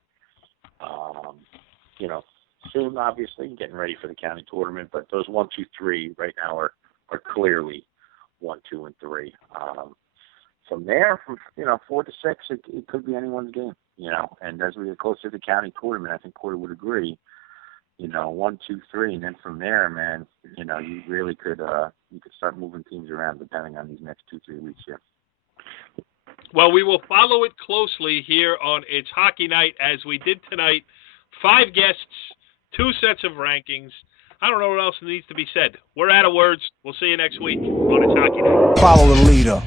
soon, obviously, getting ready for the county tournament. But those 1, 2, 3 right now are clearly 1, 2, and 3. From there, from 4 to 6, it could be anyone's game. And as we get closer to the county tournament, I think Corey would agree. 1, 2, 3, and then from there, man, you really could start moving teams around depending on these next 2-3 weeks here. Well, we will follow it closely here on It's Hockey Night as we did tonight. 5 guests, 2 sets of rankings. I don't know what else needs to be said. We're out of words. We'll see you next week on It's Hockey Night. Follow the leader.